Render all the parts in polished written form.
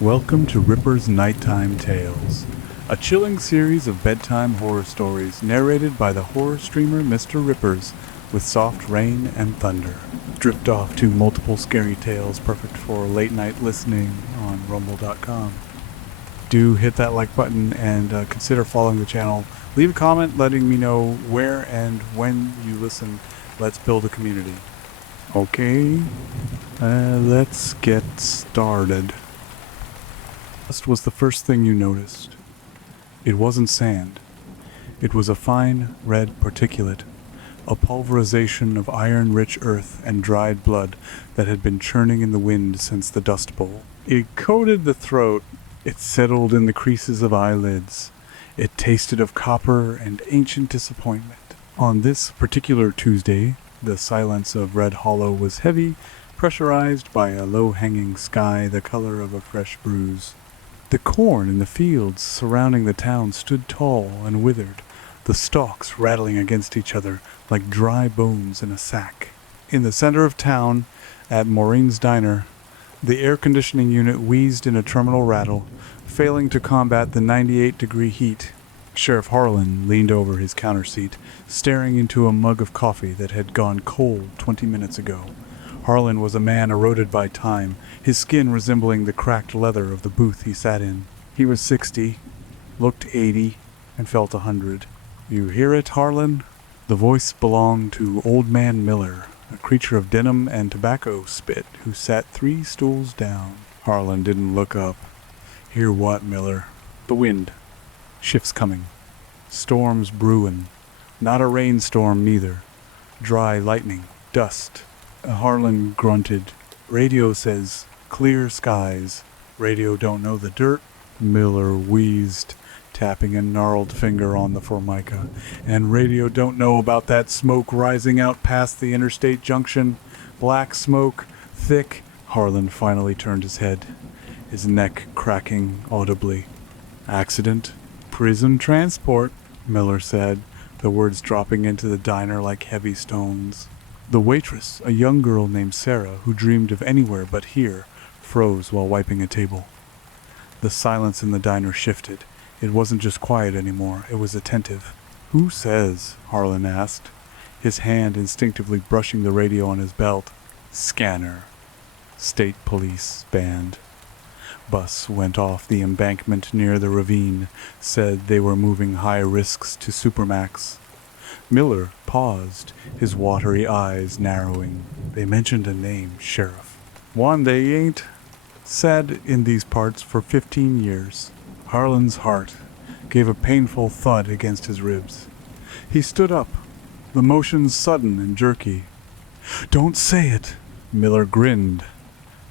Welcome to Ripper's Nighttime Tales, a chilling series of bedtime horror stories narrated by the horror streamer Mr. Rippers with soft rain and thunder. Drift off to multiple scary tales perfect for late night listening on rumble.com. Do hit that like button and consider following the channel. Leave a comment letting me know where and when you listen. Let's build a community. Okay, let's get started. Dust was the first thing you noticed. It wasn't sand. It was a fine, red particulate, a pulverization of iron-rich earth and dried blood that had been churning in the wind since the Dust Bowl. It coated the throat. It settled in the creases of eyelids. It tasted of copper and ancient disappointment. On this particular Tuesday, the silence of Red Hollow was heavy, pressurized by a low-hanging sky the color of a fresh bruise. The corn in the fields surrounding the town stood tall and withered, the stalks rattling against each other like dry bones in a sack. In the center of town, at Maureen's Diner, the air conditioning unit wheezed in a terminal rattle, failing to combat the 98-degree heat. Sheriff Harlan leaned over his counter seat, staring into a mug of coffee that had gone cold 20 minutes ago. Harlan was a man eroded by time, his skin resembling the cracked leather of the booth he sat in. He was 60, looked 80, and felt 100. "You hear it, Harlan?" The voice belonged to Old Man Miller, a creature of denim and tobacco spit who sat 3 stools down. Harlan didn't look up. "Hear what, Miller?" "The wind. Shift's coming. Storm's brewin'. Not a rainstorm neither. Dry lightning. Dust." Harlan grunted. "Radio says clear skies. Radio don't know the dirt." Miller wheezed, tapping a gnarled finger on the formica. "And radio don't know about that smoke rising out past the interstate junction. Black smoke, thick." Harlan finally turned his head, his neck cracking audibly. "Accident? Prison transport," Miller said, the words dropping into the diner like heavy stones. The waitress, a young girl named Sarah, who dreamed of anywhere but here, froze while wiping a table. The silence in the diner shifted. It wasn't just quiet anymore, it was attentive. "Who says?" Harlan asked, his hand instinctively brushing the radio on his belt. "Scanner." State police band. Bus went off the embankment near the ravine, said they were moving high risks to Supermax. Miller paused, his watery eyes narrowing. They mentioned a name, Sheriff. "One they ain't said in these parts for 15 years. Harlan's heart gave a painful thud against his ribs. He stood up, the motion sudden and jerky. "Don't say it!" Miller grinned,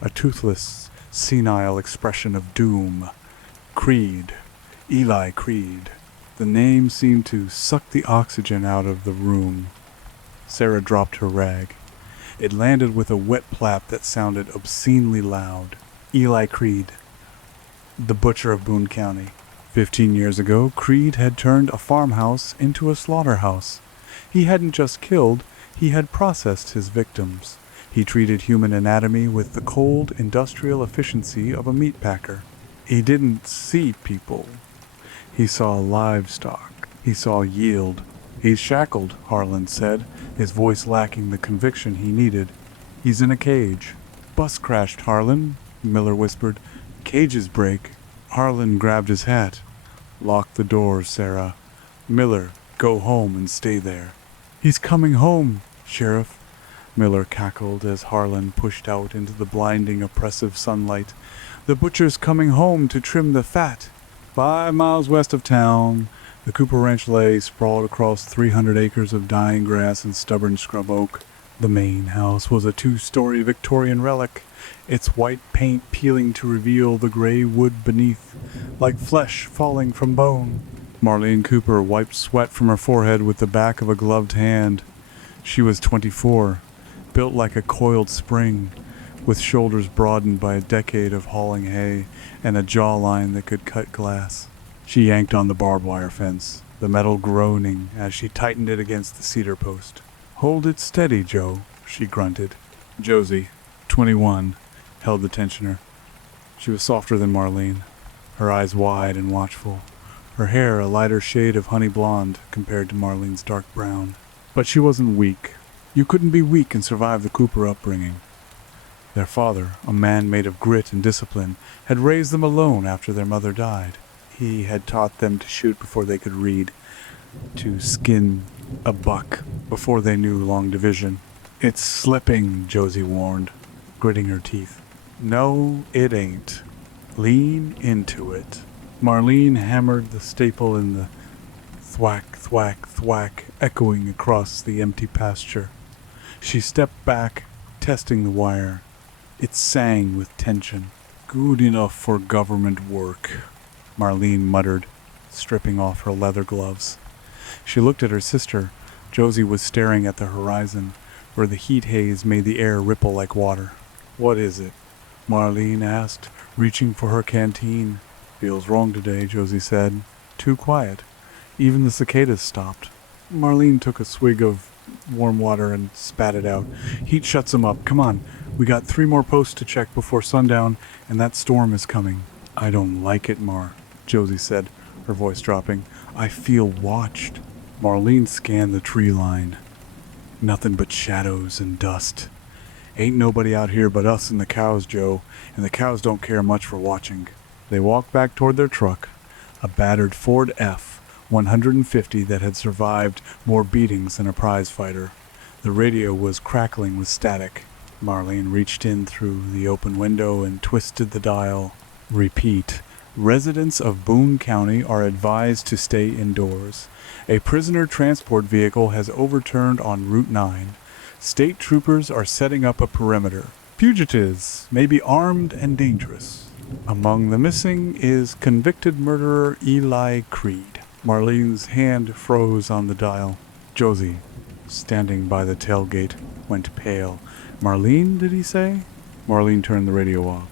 a toothless, senile expression of doom. "Creed. Eli Creed." The name seemed to suck the oxygen out of the room. Sarah dropped her rag. It landed with a wet plap that sounded obscenely loud. Eli Creed, the butcher of Boone County. 15 years ago, Creed had turned a farmhouse into a slaughterhouse. He hadn't just killed, he had processed his victims. He treated human anatomy with the cold, industrial efficiency of a meat packer. He didn't see people. He saw livestock. He saw yield. "He's shackled," Harlan said, his voice lacking the conviction he needed. "He's in a cage." "Bus crashed, Harlan," Miller whispered. "Cages break." Harlan grabbed his hat. "Lock the doors, Sarah." "Miller, go home and stay there." "He's coming home, Sheriff," Miller cackled as Harlan pushed out into the blinding, oppressive sunlight. "The butcher's coming home to trim the fat." 5 miles west of town, the Cooper Ranch lay sprawled across 300 acres of dying grass and stubborn scrub oak. The main house was a 2-story Victorian relic, its white paint peeling to reveal the gray wood beneath, like flesh falling from bone. Marlene Cooper wiped sweat from her forehead with the back of a gloved hand. She was 24, built like a coiled spring, with shoulders broadened by a decade of hauling hay and a jawline that could cut glass. She yanked on the barbed wire fence, the metal groaning as she tightened it against the cedar post. "Hold it steady, Joe," she grunted. Josie, 21, held the tensioner. She was softer than Marlene, her eyes wide and watchful, her hair a lighter shade of honey blonde compared to Marlene's dark brown. But she wasn't weak. You couldn't be weak and survive the Cooper upbringing. Their father, a man made of grit and discipline, had raised them alone after their mother died. He had taught them to shoot before they could read, to skin a buck before they knew long division. "It's slipping," Josie warned, gritting her teeth. "No, it ain't. Lean into it." Marlene hammered the staple in the thwack, thwack, thwack, echoing across the empty pasture. She stepped back, testing the wire. It sang with tension. "Good enough for government work," Marlene muttered, stripping off her leather gloves. She looked at her sister. Josie was staring at the horizon, where the heat haze made the air ripple like water. "What is it?" Marlene asked, reaching for her canteen. "Feels wrong today," Josie said. "Too quiet. Even the cicadas stopped." Marlene took a swig of warm water and spat it out. "Heat shuts them up. Come on. We got 3 more posts to check before sundown, and that storm is coming." "I don't like it, Mar," Josie said, her voice dropping. "I feel watched." Marlene scanned the tree line. "Nothing but shadows and dust. Ain't nobody out here but us and the cows, Joe, and the cows don't care much for watching." They walked back toward their truck, a battered Ford F-150 that had survived more beatings than a prize fighter. The radio was crackling with static. Marlene reached in through the open window and twisted the dial. "Repeat. Residents of Boone County are advised to stay indoors. A prisoner transport vehicle has overturned on Route 9. State troopers are setting up a perimeter. Fugitives may be armed and dangerous. Among the missing is convicted murderer Eli Creed." Marlene's hand froze on the dial. Josie, standing by the tailgate, went pale. "Marlene, did he say?" Marlene turned the radio off.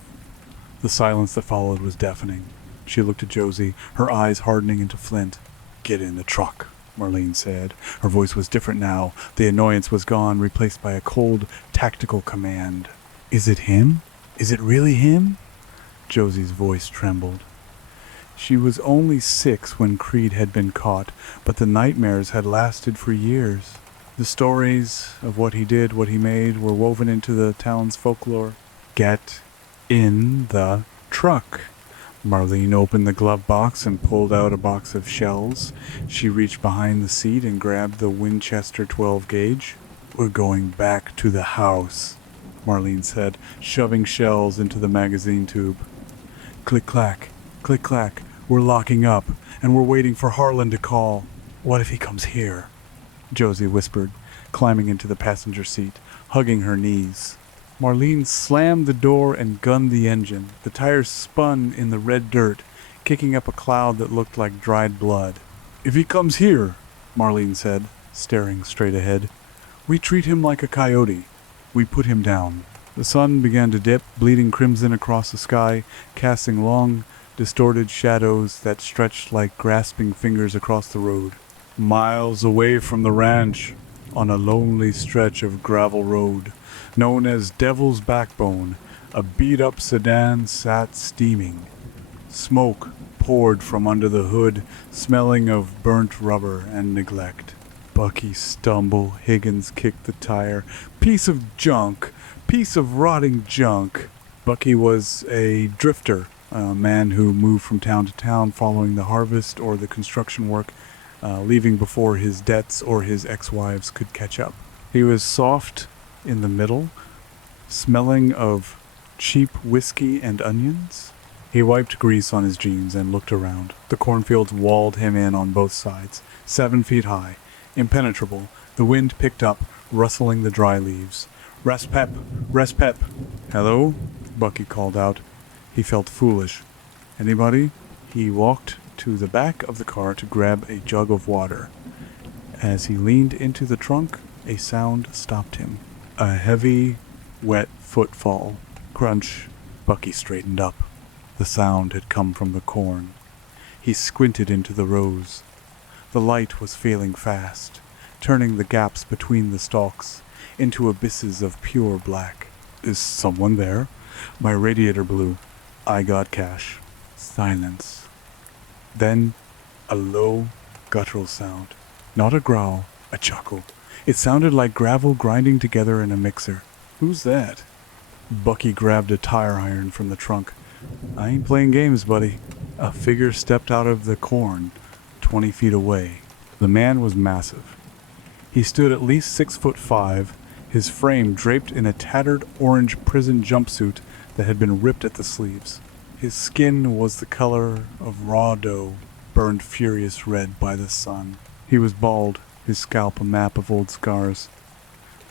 The silence that followed was deafening. She looked at Josie, her eyes hardening into flint. "Get in the truck," Marlene said. Her voice was different now. The annoyance was gone, replaced by a cold, tactical command. "Is it him? Is it really him?" Josie's voice trembled. She was only 6 when Creed had been caught, but the nightmares had lasted for years. The stories of what he did, what he made, were woven into the town's folklore. "Get in the truck." Marlene opened the glove box and pulled out a box of shells. She reached behind the seat and grabbed the Winchester 12 gauge. "We're going back to the house," Marlene said, shoving shells into the magazine tube. "Click-clack, click-clack. We're locking up, and we're waiting for Harlan to call." "What if he comes here?" Josie whispered, climbing into the passenger seat, hugging her knees. Marlene slammed the door and gunned the engine. The tires spun in the red dirt, kicking up a cloud that looked like dried blood. "If he comes here," Marlene said, staring straight ahead, "we treat him like a coyote. We put him down." The sun began to dip, bleeding crimson across the sky, casting long, distorted shadows that stretched like grasping fingers across the road. Miles away from the ranch, on a lonely stretch of gravel road, known as Devil's Backbone, a beat-up sedan sat steaming. Smoke poured from under the hood, smelling of burnt rubber and neglect. Bucky stumbled. Higgins kicked the tire. "Piece of junk! Piece of rotting junk!" Bucky was a drifter, a man who moved from town to town following the harvest or the construction work, leaving before his debts or his ex-wives could catch up. He was soft in the middle, smelling of cheap whiskey and onions. He wiped grease on his jeans and looked around. The cornfields walled him in on both sides, 7 feet high, impenetrable. The wind picked up, rustling the dry leaves. Respep! Respep!" "Hello?" Bucky called out. He felt foolish. "Anybody?" He walked to the back of the car to grab a jug of water. As he leaned into the trunk, a sound stopped him. A heavy, wet footfall. Crunch. Bucky straightened up. The sound had come from the corn. He squinted into the rows. The light was failing fast, turning the gaps between the stalks into abysses of pure black. "Is someone there?" My radiator blew. I got cash. Silence. Then a low, guttural sound. Not a growl, a chuckle. It sounded like gravel grinding together in a mixer. Who's that? Bucky grabbed a tire iron from the trunk. I ain't playing games, buddy. A figure stepped out of the corn, 20 feet away. The man was massive. He stood at least 6'5", his frame draped in a tattered orange prison jumpsuit that had been ripped at the sleeves. His skin was the color of raw dough, burned furious red by the sun. He was bald, his scalp a map of old scars.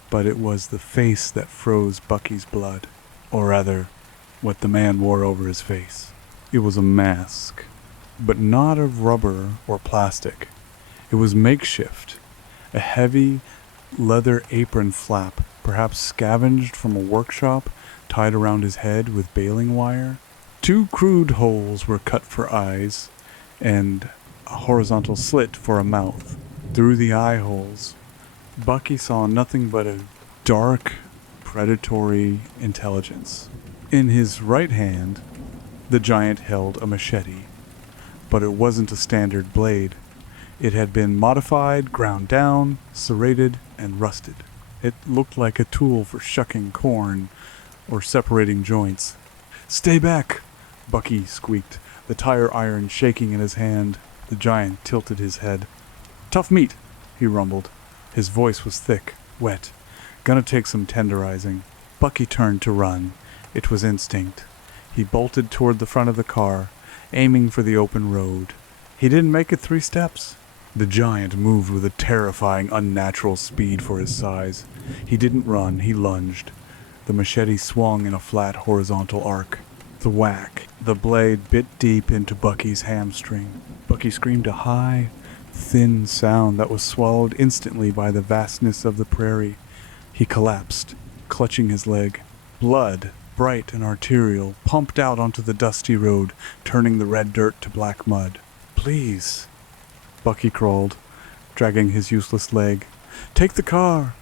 But it was the face that froze Bucky's blood. Or rather, what the man wore over his face. It was a mask, but not of rubber or plastic. It was makeshift, a heavy leather apron flap, perhaps scavenged from a workshop, tied around his head with baling wire. 2 crude holes were cut for eyes, and a horizontal slit for a mouth. Through the eye holes, Bucky saw nothing but a dark, predatory intelligence. In his right hand, the giant held a machete, but it wasn't a standard blade. It had been modified, ground down, serrated, and rusted. It looked like a tool for shucking corn or separating joints. "Stay back!" Bucky squeaked, the tire iron shaking in his hand. The giant tilted his head. "Tough meat," he rumbled. His voice was thick, wet. "Gonna take some tenderizing." Bucky turned to run. It was instinct. He bolted toward the front of the car, aiming for the open road. He didn't make it 3 steps. The giant moved with a terrifying, unnatural speed for his size. He didn't run, he lunged. The machete swung in a flat, horizontal arc. The whack. The blade bit deep into Bucky's hamstring. Bucky screamed a high, thin sound that was swallowed instantly by the vastness of the prairie. He collapsed, clutching his leg. Blood, bright and arterial, pumped out onto the dusty road, turning the red dirt to black mud. "Please," Bucky crawled, dragging his useless leg. "Take the car!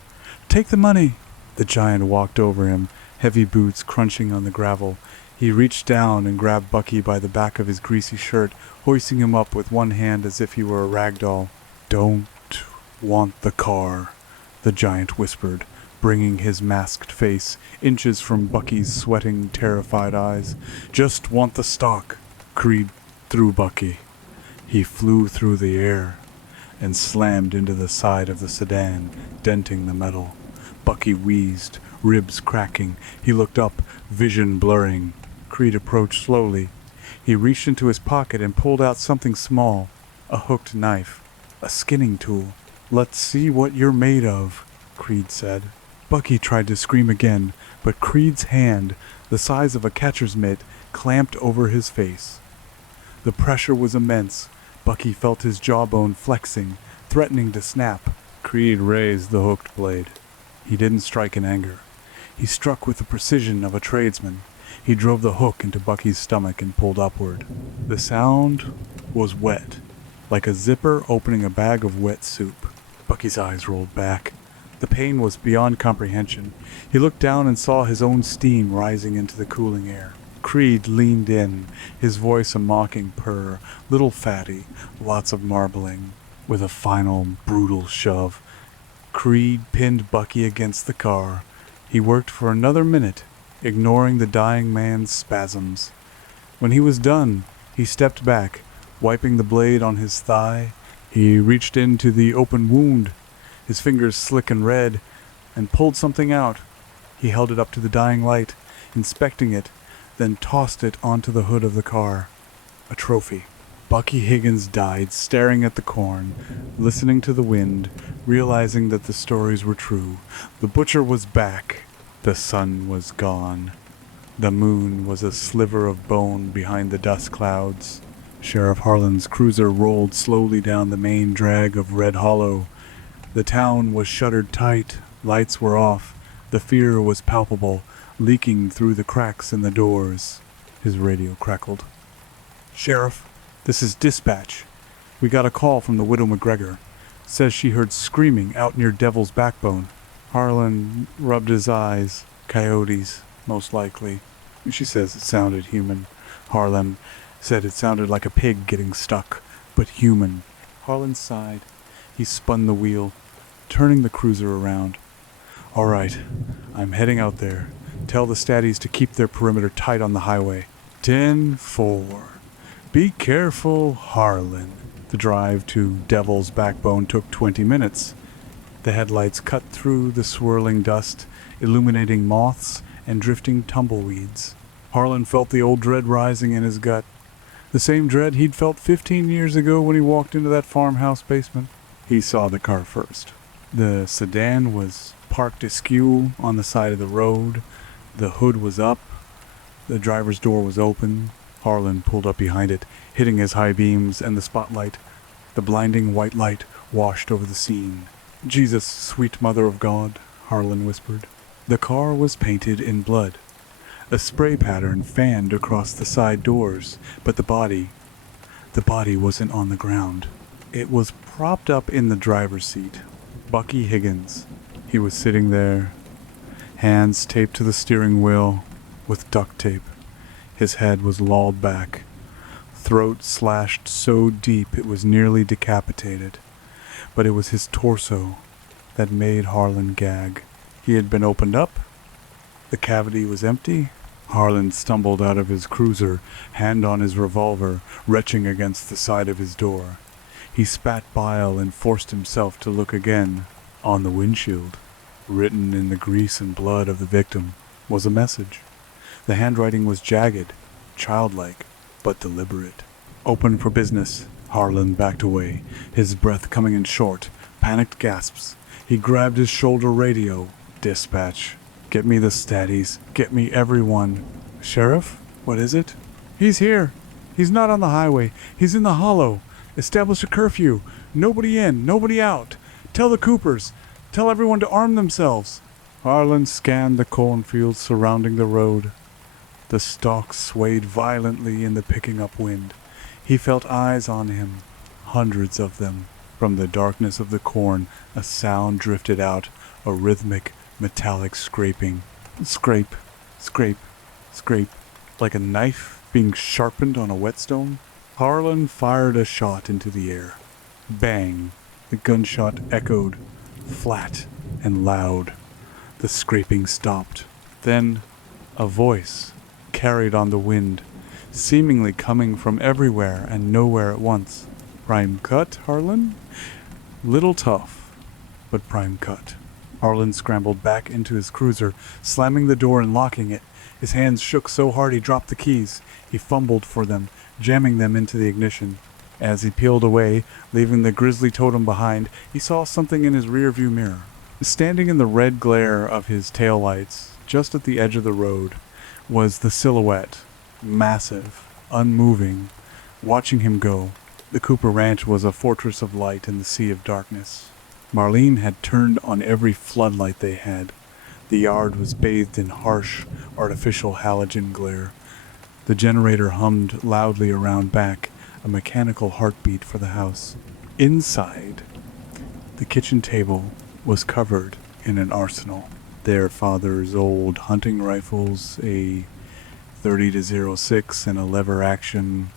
Take the money!" The giant walked over him, heavy boots crunching on the gravel. He reached down and grabbed Bucky by the back of his greasy shirt, hoisting him up with one hand as if he were a rag doll. "Don't want the car," the giant whispered, bringing his masked face inches from Bucky's sweating, terrified eyes. "Just want the stock." Creed threw Bucky. He flew through the air and slammed into the side of the sedan, denting the metal. Bucky wheezed, ribs cracking. He looked up, vision blurring. Creed approached slowly. He reached into his pocket and pulled out something small, a hooked knife, a skinning tool. "Let's see what you're made of," Creed said. Bucky tried to scream again, but Creed's hand, the size of a catcher's mitt, clamped over his face. The pressure was immense. Bucky felt his jawbone flexing, threatening to snap. Creed raised the hooked blade. He didn't strike in anger. He struck with the precision of a tradesman. He drove the hook into Bucky's stomach and pulled upward. The sound was wet, like a zipper opening a bag of wet soup. Bucky's eyes rolled back. The pain was beyond comprehension. He looked down and saw his own steam rising into the cooling air. Creed leaned in, his voice a mocking purr, little fatty, lots of marbling. With a final, brutal shove, Creed pinned Bucky against the car. He worked for another minute, ignoring the dying man's spasms. When he was done, he stepped back, wiping the blade on his thigh. He reached into the open wound, his fingers slick and red, and pulled something out. He held it up to the dying light, inspecting it, then tossed it onto the hood of the car. A trophy. Bucky Higgins died staring at the corn, listening to the wind, realizing that the stories were true. The butcher was back. The sun was gone. The moon was a sliver of bone behind the dust clouds. Sheriff Harlan's cruiser rolled slowly down the main drag of Red Hollow. The town was shuttered tight. Lights were off. The fear was palpable, leaking through the cracks in the doors. His radio crackled. "Sheriff, this is dispatch. We got a call from the widow McGregor. Says she heard screaming out near Devil's Backbone." Harlan rubbed his eyes. "Coyotes, most likely." She says it sounded human. Harlan said it sounded like a pig getting stuck, but human. Harlan sighed. He spun the wheel, turning the cruiser around. All right, I'm heading out there. Tell the statties to keep their perimeter tight on the highway. 10-4. Be careful, Harlan. The drive to Devil's Backbone took 20 minutes. The headlights cut through the swirling dust, illuminating moths and drifting tumbleweeds. Harlan felt the old dread rising in his gut. The same dread he'd felt 15 years ago when he walked into that farmhouse basement. He saw the car first. The sedan was parked askew on the side of the road. The hood was up. The driver's door was open. Harlan pulled up behind it, hitting his high beams and the spotlight. The blinding white light washed over the scene. Jesus, sweet Mother of God, Harlan whispered. The car was painted in blood. A spray pattern fanned across the side doors, but the body wasn't on the ground. It was propped up in the driver's seat. Bucky Higgins. He was sitting there, hands taped to the steering wheel with duct tape. His head was lolled back, throat slashed so deep it was nearly decapitated. But it was his torso that made Harlan gag. He had been opened up. The cavity was empty. Harlan stumbled out of his cruiser, hand on his revolver, retching against the side of his door. He spat bile and forced himself to look again. On the windshield, written in the grease and blood of the victim, was a message. The handwriting was jagged, childlike, but deliberate. Open for business. Harlan backed away, his breath coming in short, panicked gasps. He grabbed his shoulder radio. Dispatch. Get me the statties. Get me everyone. Sheriff? What is it? He's here. He's not on the highway. He's in the hollow. Establish a curfew. Nobody in, nobody out. Tell the Coopers. Tell everyone to arm themselves. Harlan scanned the cornfields surrounding the road. The stalks swayed violently in the picking up wind. He felt eyes on him, hundreds of them. From the darkness of the corn, a sound drifted out, a rhythmic, metallic scraping. Scrape, scrape, scrape, like a knife being sharpened on a whetstone. Harlan fired a shot into the air. Bang! The gunshot echoed, flat and loud. The scraping stopped. Then, a voice carried on the wind, seemingly coming from everywhere and nowhere at once. Prime cut, Harlan? Little tough, but prime cut. Harlan scrambled back into his cruiser, slamming the door and locking it. His hands shook so hard he dropped the keys. He fumbled for them, jamming them into the ignition. As he peeled away, leaving the grisly totem behind, he saw something in his rearview mirror. Standing in the red glare of his taillights, just at the edge of the road, was the silhouette, massive, unmoving, watching him go. The Cooper Ranch was a fortress of light in the sea of darkness. Marlene had turned on every floodlight they had. The yard was bathed in harsh, artificial halogen glare. The generator hummed loudly around back, a mechanical heartbeat for the house. Inside, the kitchen table was covered in an arsenal. Their father's old hunting rifles, a 30-06 and a lever-action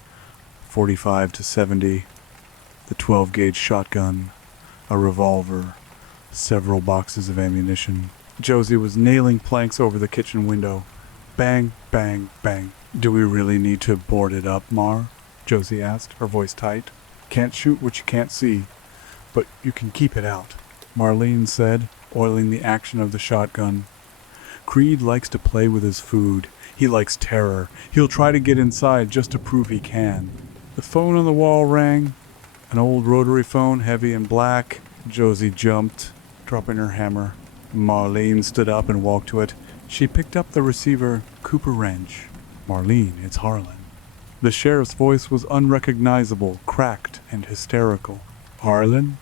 45-70, the 12-gauge shotgun, a revolver, several boxes of ammunition. Josie was nailing planks over the kitchen window. Bang, bang, bang. Do we really need to board it up, Mar? Josie asked, her voice tight. Can't shoot what you can't see, but you can keep it out, Marlene said, oiling the action of the shotgun. Creed likes to play with his food. He likes terror. He'll try to get inside just to prove he can. The phone on the wall rang. An old rotary phone, heavy and black. Josie jumped, dropping her hammer. Marlene stood up and walked to it. She picked up the receiver. Cooper Ranch. Marlene, it's Harlan. The sheriff's voice was unrecognizable, cracked and hysterical. Harlan?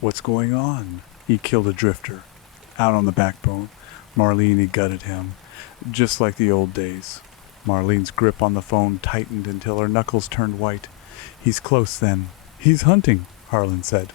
What's going on? He killed a drifter. Out on the backbone. Marlene gutted him, just like the old days. Marlene's grip on the phone tightened until her knuckles turned white. He's close then. He's hunting, Harlan said.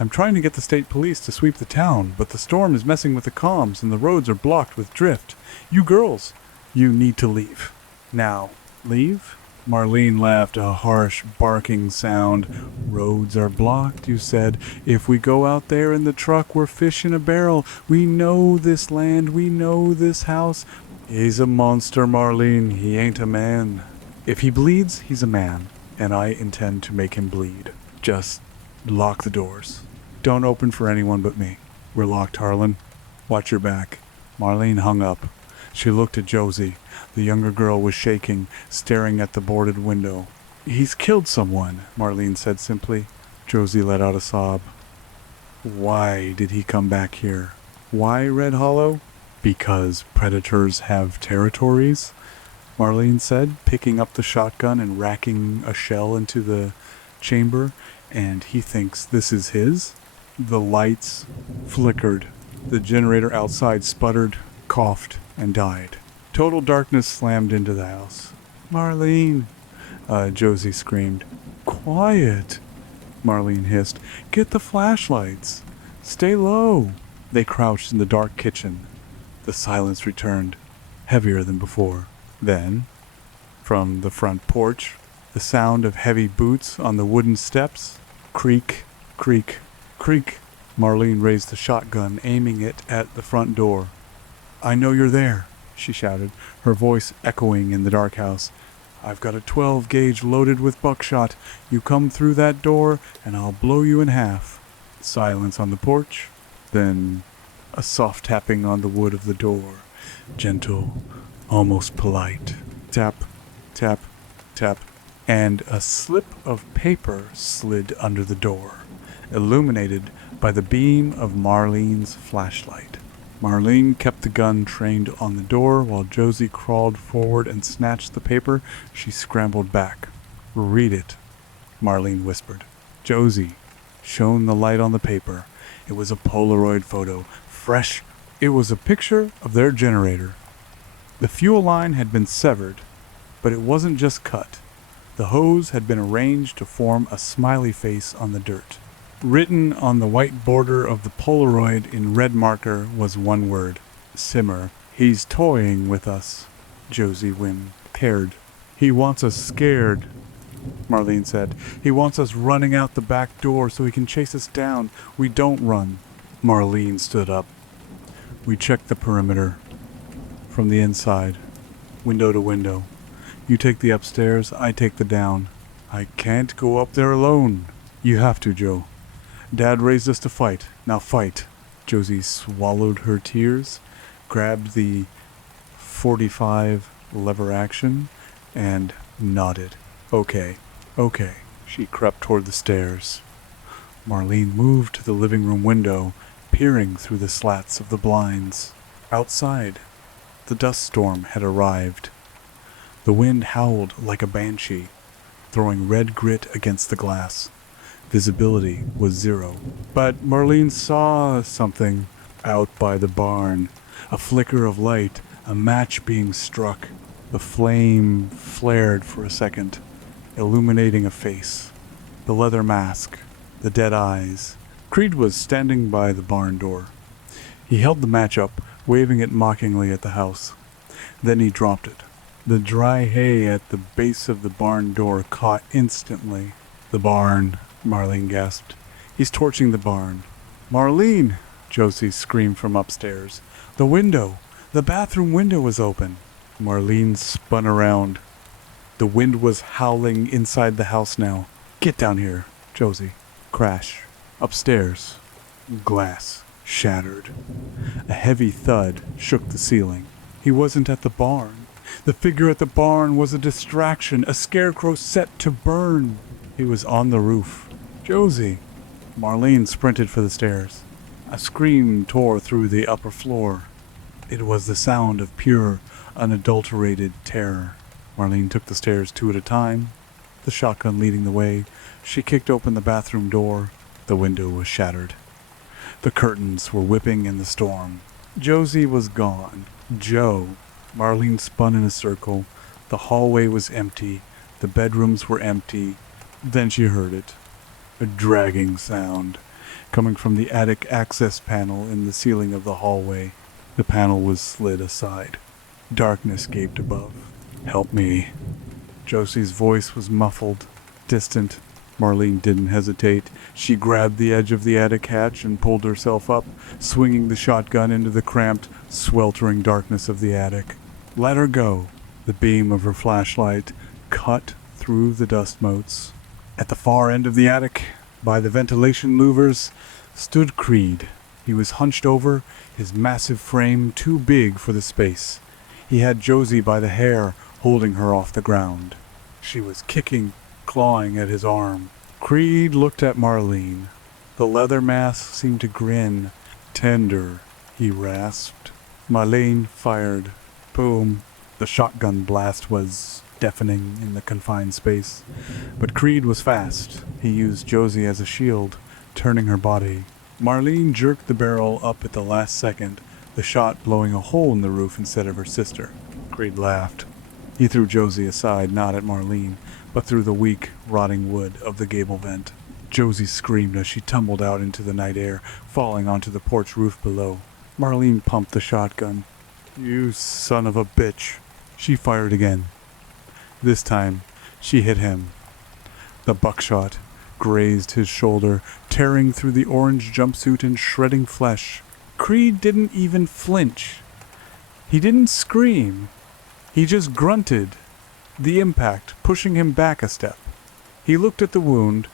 I'm trying to get the state police to sweep the town, but the storm is messing with the comms and the roads are blocked with drift. You girls, you need to leave. Now, Leave? Marlene laughed, a harsh, barking sound. Roads are blocked, you said. If we go out there in the truck, we're fish in a barrel. We know this land, we know this house. He's a monster, Marlene. He ain't a man. If he bleeds, he's a man, and I intend to make him bleed. Just lock the doors. Don't open for anyone but me. We're locked, Harlan. Watch your back. Marlene hung up. She looked at Josie. The younger girl was shaking, staring at the boarded window. He's killed someone, Marlene said simply. Josie let out a sob. Why did he come back here? Why Red Hollow? Because predators have territories, Marlene said, picking up the shotgun and racking a shell into the chamber, and he thinks this is his? The lights flickered. The generator outside sputtered, coughed, and died. Total darkness slammed into the house. Marlene, Josie screamed. Quiet, Marlene hissed. Get the flashlights. Stay low. They crouched in the dark kitchen. The silence returned, heavier than before. Then, from the front porch, the sound of heavy boots on the wooden steps. Creak, creak, creak. Marlene raised the shotgun, aiming it at the front door. I know you're there, she shouted, her voice echoing in the dark house. I've got a 12-gauge loaded with buckshot. You come through that door, and I'll blow you in half. Silence on the porch, then a soft tapping on the wood of the door. Gentle, almost polite. Tap, tap, tap. And a slip of paper slid under the door, illuminated by the beam of Marlene's flashlight. Marlene kept the gun trained on the door while Josie crawled forward and snatched the paper. She scrambled back. Read it, Marlene whispered. Josie shone the light on the paper. It was a Polaroid photo, fresh. It was a picture of their generator. The fuel line had been severed, but it wasn't just cut. The hose had been arranged to form a smiley face on the dirt. Written on the white border of the Polaroid in red marker was one word, simmer. He's toying with us, Josie whimpered. He wants us scared, Marlene said. He wants us running out the back door so he can chase us down. We don't run. Marlene stood up. We checked the perimeter. From the inside, window to window. You take the upstairs, I take the down. I can't go up there alone. You have to, Joe. Dad raised us to fight. Now fight. Josie swallowed her tears, grabbed the .45 lever action, and nodded. Okay. She crept toward the stairs. Marlene moved to the living room window, peering through the slats of the blinds. Outside, the dust storm had arrived. The wind howled like a banshee, throwing red grit against the glass. Visibility was 0. But Marlene saw something out by the barn. A flicker of light, a match being struck. The flame flared for a second, illuminating a face. The leather mask, the dead eyes. Creed was standing by the barn door. He held the match up, waving it mockingly at the house. Then he dropped it. The dry hay at the base of the barn door caught instantly. The barn, Marlene gasped. He's torching the barn. Marlene! Josie screamed from upstairs. The window! The bathroom window was open. Marlene spun around. The wind was howling inside the house now. Get down here, Josie. Crash. Upstairs. Glass shattered. A heavy thud shook the ceiling. He wasn't at the barn. The figure at the barn was a distraction, a scarecrow set to burn. He was on the roof. Josie! Marlene sprinted for the stairs. A scream tore through the upper floor. It was the sound of pure, unadulterated terror. Marlene took the stairs 2 at a time, the shotgun leading the way. She kicked open the bathroom door. The window was shattered. The curtains were whipping in the storm. Josie was gone. Joe. Marlene spun in a circle. The hallway was empty. The bedrooms were empty. Then she heard it. A dragging sound, coming from the attic access panel in the ceiling of the hallway. The panel was slid aside. Darkness gaped above. Help me, Josie's voice was muffled, distant. Marlene didn't hesitate. She grabbed the edge of the attic hatch and pulled herself up, swinging the shotgun into the cramped, sweltering darkness of the attic. Let her go. The beam of her flashlight cut through the dust motes. At the far end of the attic, by the ventilation louvers, stood Creed. He was hunched over, his massive frame too big for the space. He had Josie by the hair, holding her off the ground. She was kicking, clawing at his arm. Creed looked at Marlene. The leather mask seemed to grin. Tender, he rasped. Marlene fired. Boom. The shotgun blast was deafening in the confined space. But Creed was fast. He used Josie as a shield, turning her body. Marlene jerked the barrel up at the last second, the shot blowing a hole in the roof instead of her sister. Creed laughed. He threw Josie aside, not at Marlene, but through the weak, rotting wood of the gable vent. Josie screamed as she tumbled out into the night air, falling onto the porch roof below. Marlene pumped the shotgun. "You son of a bitch." She fired again. This time, she hit him. The buckshot grazed his shoulder, tearing through the orange jumpsuit and shredding flesh. Creed didn't even flinch. He didn't scream. He just grunted, the impact pushing him back a step. He looked at the wound,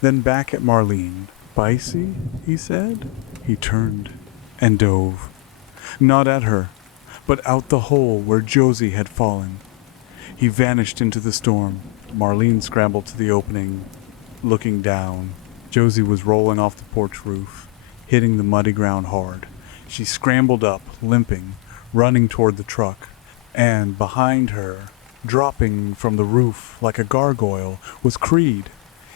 then back at Marlene. "Spicy?" he said. He turned and dove. Not at her, but out the hole where Josie had fallen. He vanished into the storm. Marlene scrambled to the opening, looking down. Josie was rolling off the porch roof, hitting the muddy ground hard. She scrambled up, limping, running toward the truck. And behind her, dropping from the roof like a gargoyle, was Creed.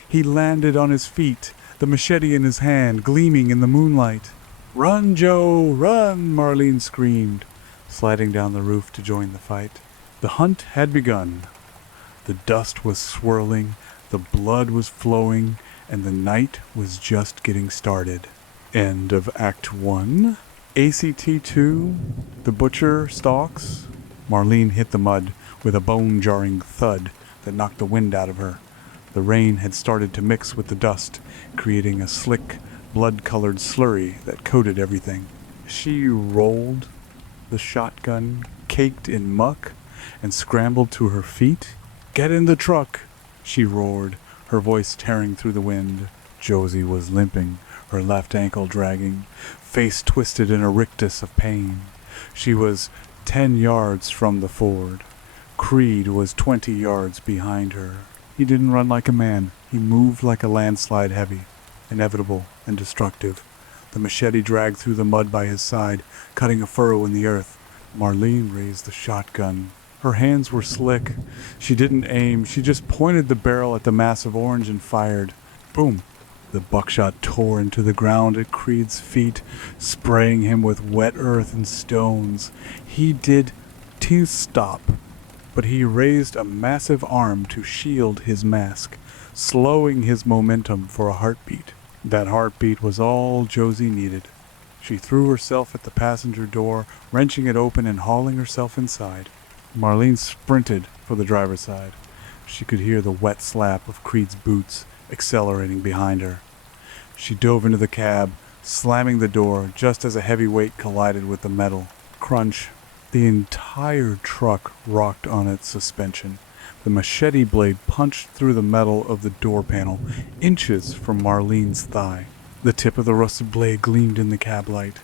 He landed on his feet, the machete in his hand, gleaming in the moonlight. "Run, Joe, run!" Marlene screamed, sliding down the roof to join the fight. The hunt had begun. The dust was swirling, the blood was flowing, and the night was just getting started. End of Act 1. ACT 2, The Butcher Stalks. Marlene hit the mud with a bone-jarring thud that knocked the wind out of her. The rain had started to mix with the dust, creating a slick, blood-colored slurry that coated everything. She rolled, the shotgun caked in muck, and scrambled to her feet. "Get in the truck!" she roared, her voice tearing through the wind. Josie was limping, her left ankle dragging, face twisted in a rictus of pain. She was 10 yards from the ford. Creed was 20 yards behind her. He didn't run like a man. He moved like a landslide heavy, inevitable and destructive. The machete dragged through the mud by his side, cutting a furrow in the earth. Marlene raised the shotgun. Her hands were slick. She didn't aim. She just pointed the barrel at the massive orange and fired. Boom! The buckshot tore into the ground at Creed's feet, spraying him with wet earth and stones. He did stop, but he raised a massive arm to shield his mask, slowing his momentum for a heartbeat. That heartbeat was all Josie needed. She threw herself at the passenger door, wrenching it open and hauling herself inside. Marlene sprinted for the driver's side. She could hear the wet slap of Creed's boots accelerating behind her. She dove into the cab, slamming the door just as a heavy weight collided with the metal. Crunch. The entire truck rocked on its suspension. The machete blade punched through the metal of the door panel, inches from Marlene's thigh. The tip of the rusted blade gleamed in the cab light,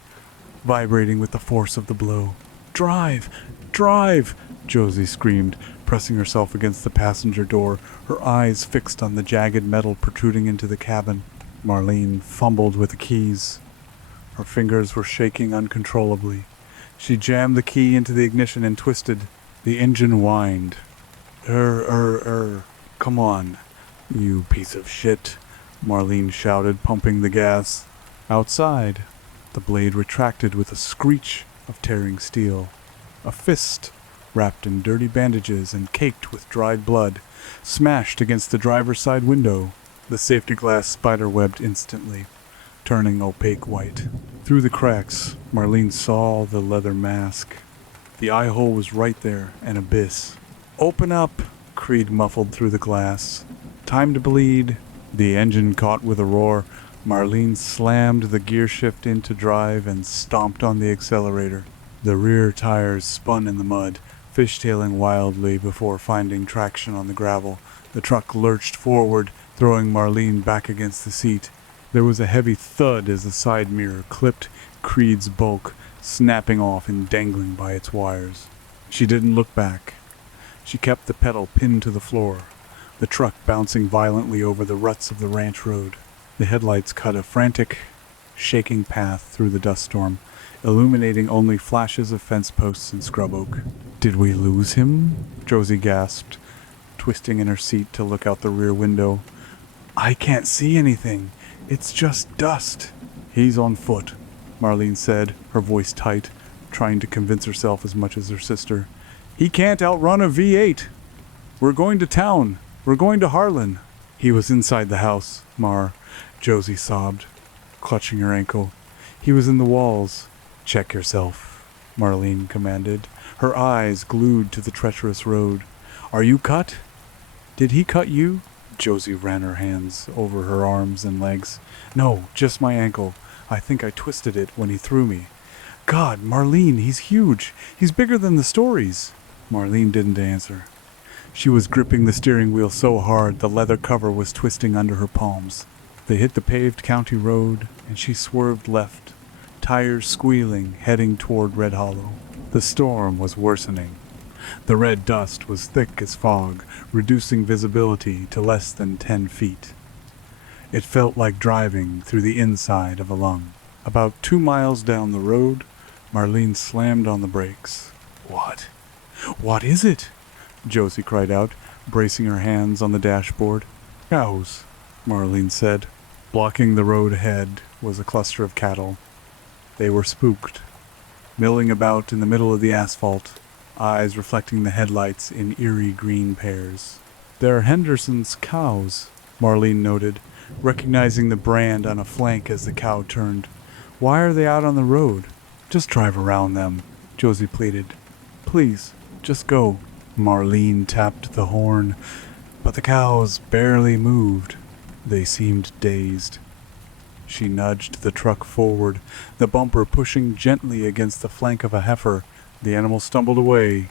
vibrating with the force of the blow. "Drive! Drive!" Josie screamed, pressing herself against the passenger door, her eyes fixed on the jagged metal protruding into the cabin. Marlene fumbled with the keys. Her fingers were shaking uncontrollably. She jammed the key into the ignition and twisted. The engine whined. Come on, you piece of shit," Marlene shouted, pumping the gas. Outside, the blade retracted with a screech of tearing steel. A fist, wrapped in dirty bandages and caked with dried blood, smashed against the driver's side window. The safety glass spiderwebbed instantly, turning opaque white. Through the cracks, Marlene saw the leather mask. The eye hole was right there, an abyss. "Open up!" Creed muffled through the glass. "Time to bleed." The engine caught with a roar. Marlene slammed the gear shift into drive and stomped on the accelerator. The rear tires spun in the mud, fishtailing wildly before finding traction on the gravel. The truck lurched forward, throwing Marlene back against the seat. There was a heavy thud as the side mirror clipped Creed's bulk, snapping off and dangling by its wires. She didn't look back. She kept the pedal pinned to the floor, the truck bouncing violently over the ruts of the ranch road. The headlights cut a frantic, shaking path through the dust storm, illuminating only flashes of fence posts and scrub oak. "Did we lose him?" Josie gasped, twisting in her seat to look out the rear window. "I can't see anything. It's just dust." "He's on foot," Marlene said, her voice tight, trying to convince herself as much as her sister. "He can't outrun a V8. We're going to town. We're going to Harlan." "He was inside the house, Mar," Josie sobbed, clutching her ankle. "He was in the walls." "Check yourself," Marlene commanded, her eyes glued to the treacherous road. "Are you cut?" "Did he cut you?" Josie ran her hands over her arms and legs. "No, just my ankle. I think I twisted it when he threw me." "God, Marlene, he's huge. He's bigger than the stories." Marlene didn't answer. She was gripping the steering wheel so hard the leather cover was twisting under her palms. They hit the paved county road, and she swerved left, tires squealing, heading toward Red Hollow. The storm was worsening. The red dust was thick as fog, reducing visibility to less than 10 feet. It felt like driving through the inside of a lung. About 2 miles down the road, Marlene slammed on the brakes. "What? What is it?" Josie cried out, bracing her hands on the dashboard. "Cows," Marlene said. Blocking the road ahead was a cluster of cattle. They were spooked, milling about in the middle of the asphalt, eyes reflecting the headlights in eerie green pairs. "They're Henderson's cows," Marlene noted, recognizing the brand on a flank as the cow turned. "Why are they out on the road?" "Just drive around them," Josie pleaded. "Please, just go." Marlene tapped the horn, but the cows barely moved. They seemed dazed. She nudged the truck forward, the bumper pushing gently against the flank of a heifer. The animal stumbled away,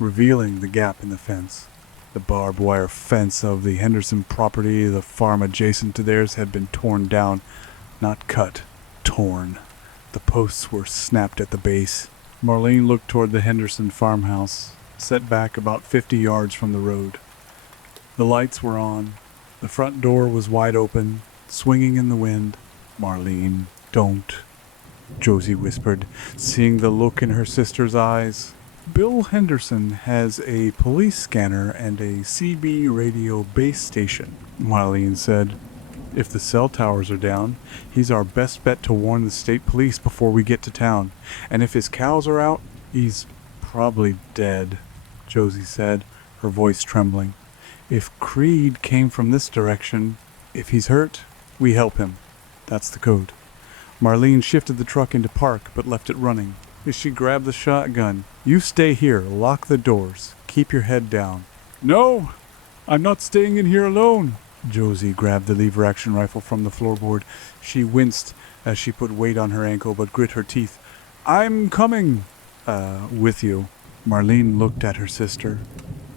revealing the gap in the fence. The barbed wire fence of the Henderson property, the farm adjacent to theirs, had been torn down, not cut, torn. The posts were snapped at the base. Marlene looked toward the Henderson farmhouse, set back about 50 yards from the road. The lights were on. The front door was wide open, swinging in the wind. "Marlene, don't," Josie whispered, seeing the look in her sister's eyes. "Bill Henderson has a police scanner and a CB radio base station," Marlene said. "If the cell towers are down, he's our best bet to warn the state police before we get to town. And if his cows are out, he's probably dead," Josie said, her voice trembling. "If Creed came from this direction, if he's hurt, we help him. That's the code." Marlene shifted the truck into park, but left it running. As she grabbed the shotgun, "You stay here, lock the doors, keep your head down." "No, I'm not staying in here alone." Josie grabbed the lever-action rifle from the floorboard. She winced as she put weight on her ankle, but grit her teeth. "I'm coming." With you." Marlene looked at her sister,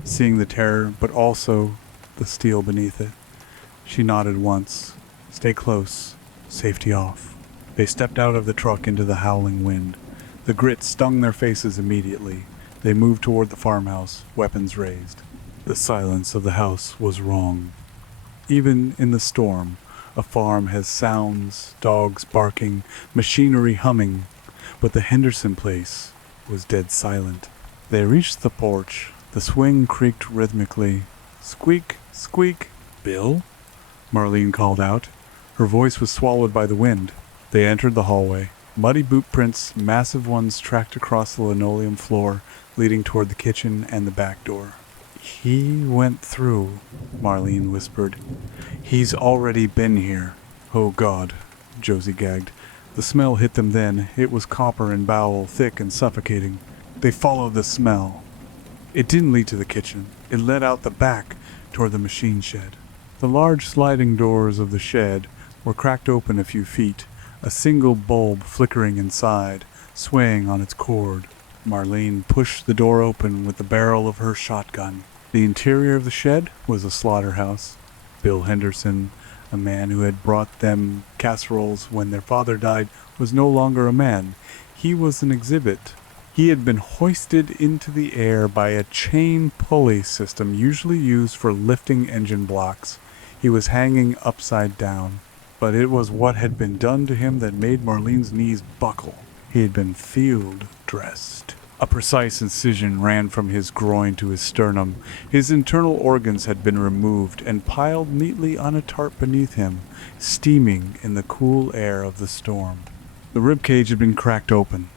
seeing the terror, but also the steel beneath it. She nodded once. "Stay close. Safety off." They stepped out of the truck into the howling wind. The grit stung their faces immediately. They moved toward the farmhouse, weapons raised. The silence of the house was wrong. Even in the storm, a farm has sounds, dogs barking, machinery humming, but the Henderson place was dead silent. They reached the porch. The swing creaked rhythmically. "Squeak, squeak." "Bill?" Marlene called out. Her voice was swallowed by the wind. They entered the hallway. Muddy boot prints, massive ones tracked across the linoleum floor, leading toward the kitchen and the back door. "He went through," Marlene whispered. "He's already been here." "Oh, God," Josie gagged. The smell hit them then. It was copper and bowel, thick and suffocating. They followed the smell. It didn't lead to the kitchen. It led out the back toward the machine shed. The large sliding doors of the shed were cracked open a few feet, a single bulb flickering inside, swaying on its cord. Marlene pushed the door open with the barrel of her shotgun. The interior of the shed was a slaughterhouse. Bill Henderson, a man who had brought them casseroles when their father died, was no longer a man. He was an exhibit. He had been hoisted into the air by a chain pulley system usually used for lifting engine blocks. He was hanging upside down, but it was what had been done to him that made Marlene's knees buckle. He had been field dressed. A precise incision ran from his groin to his sternum. His internal organs had been removed and piled neatly on a tarp beneath him, steaming in the cool air of the storm. The rib cage had been cracked open,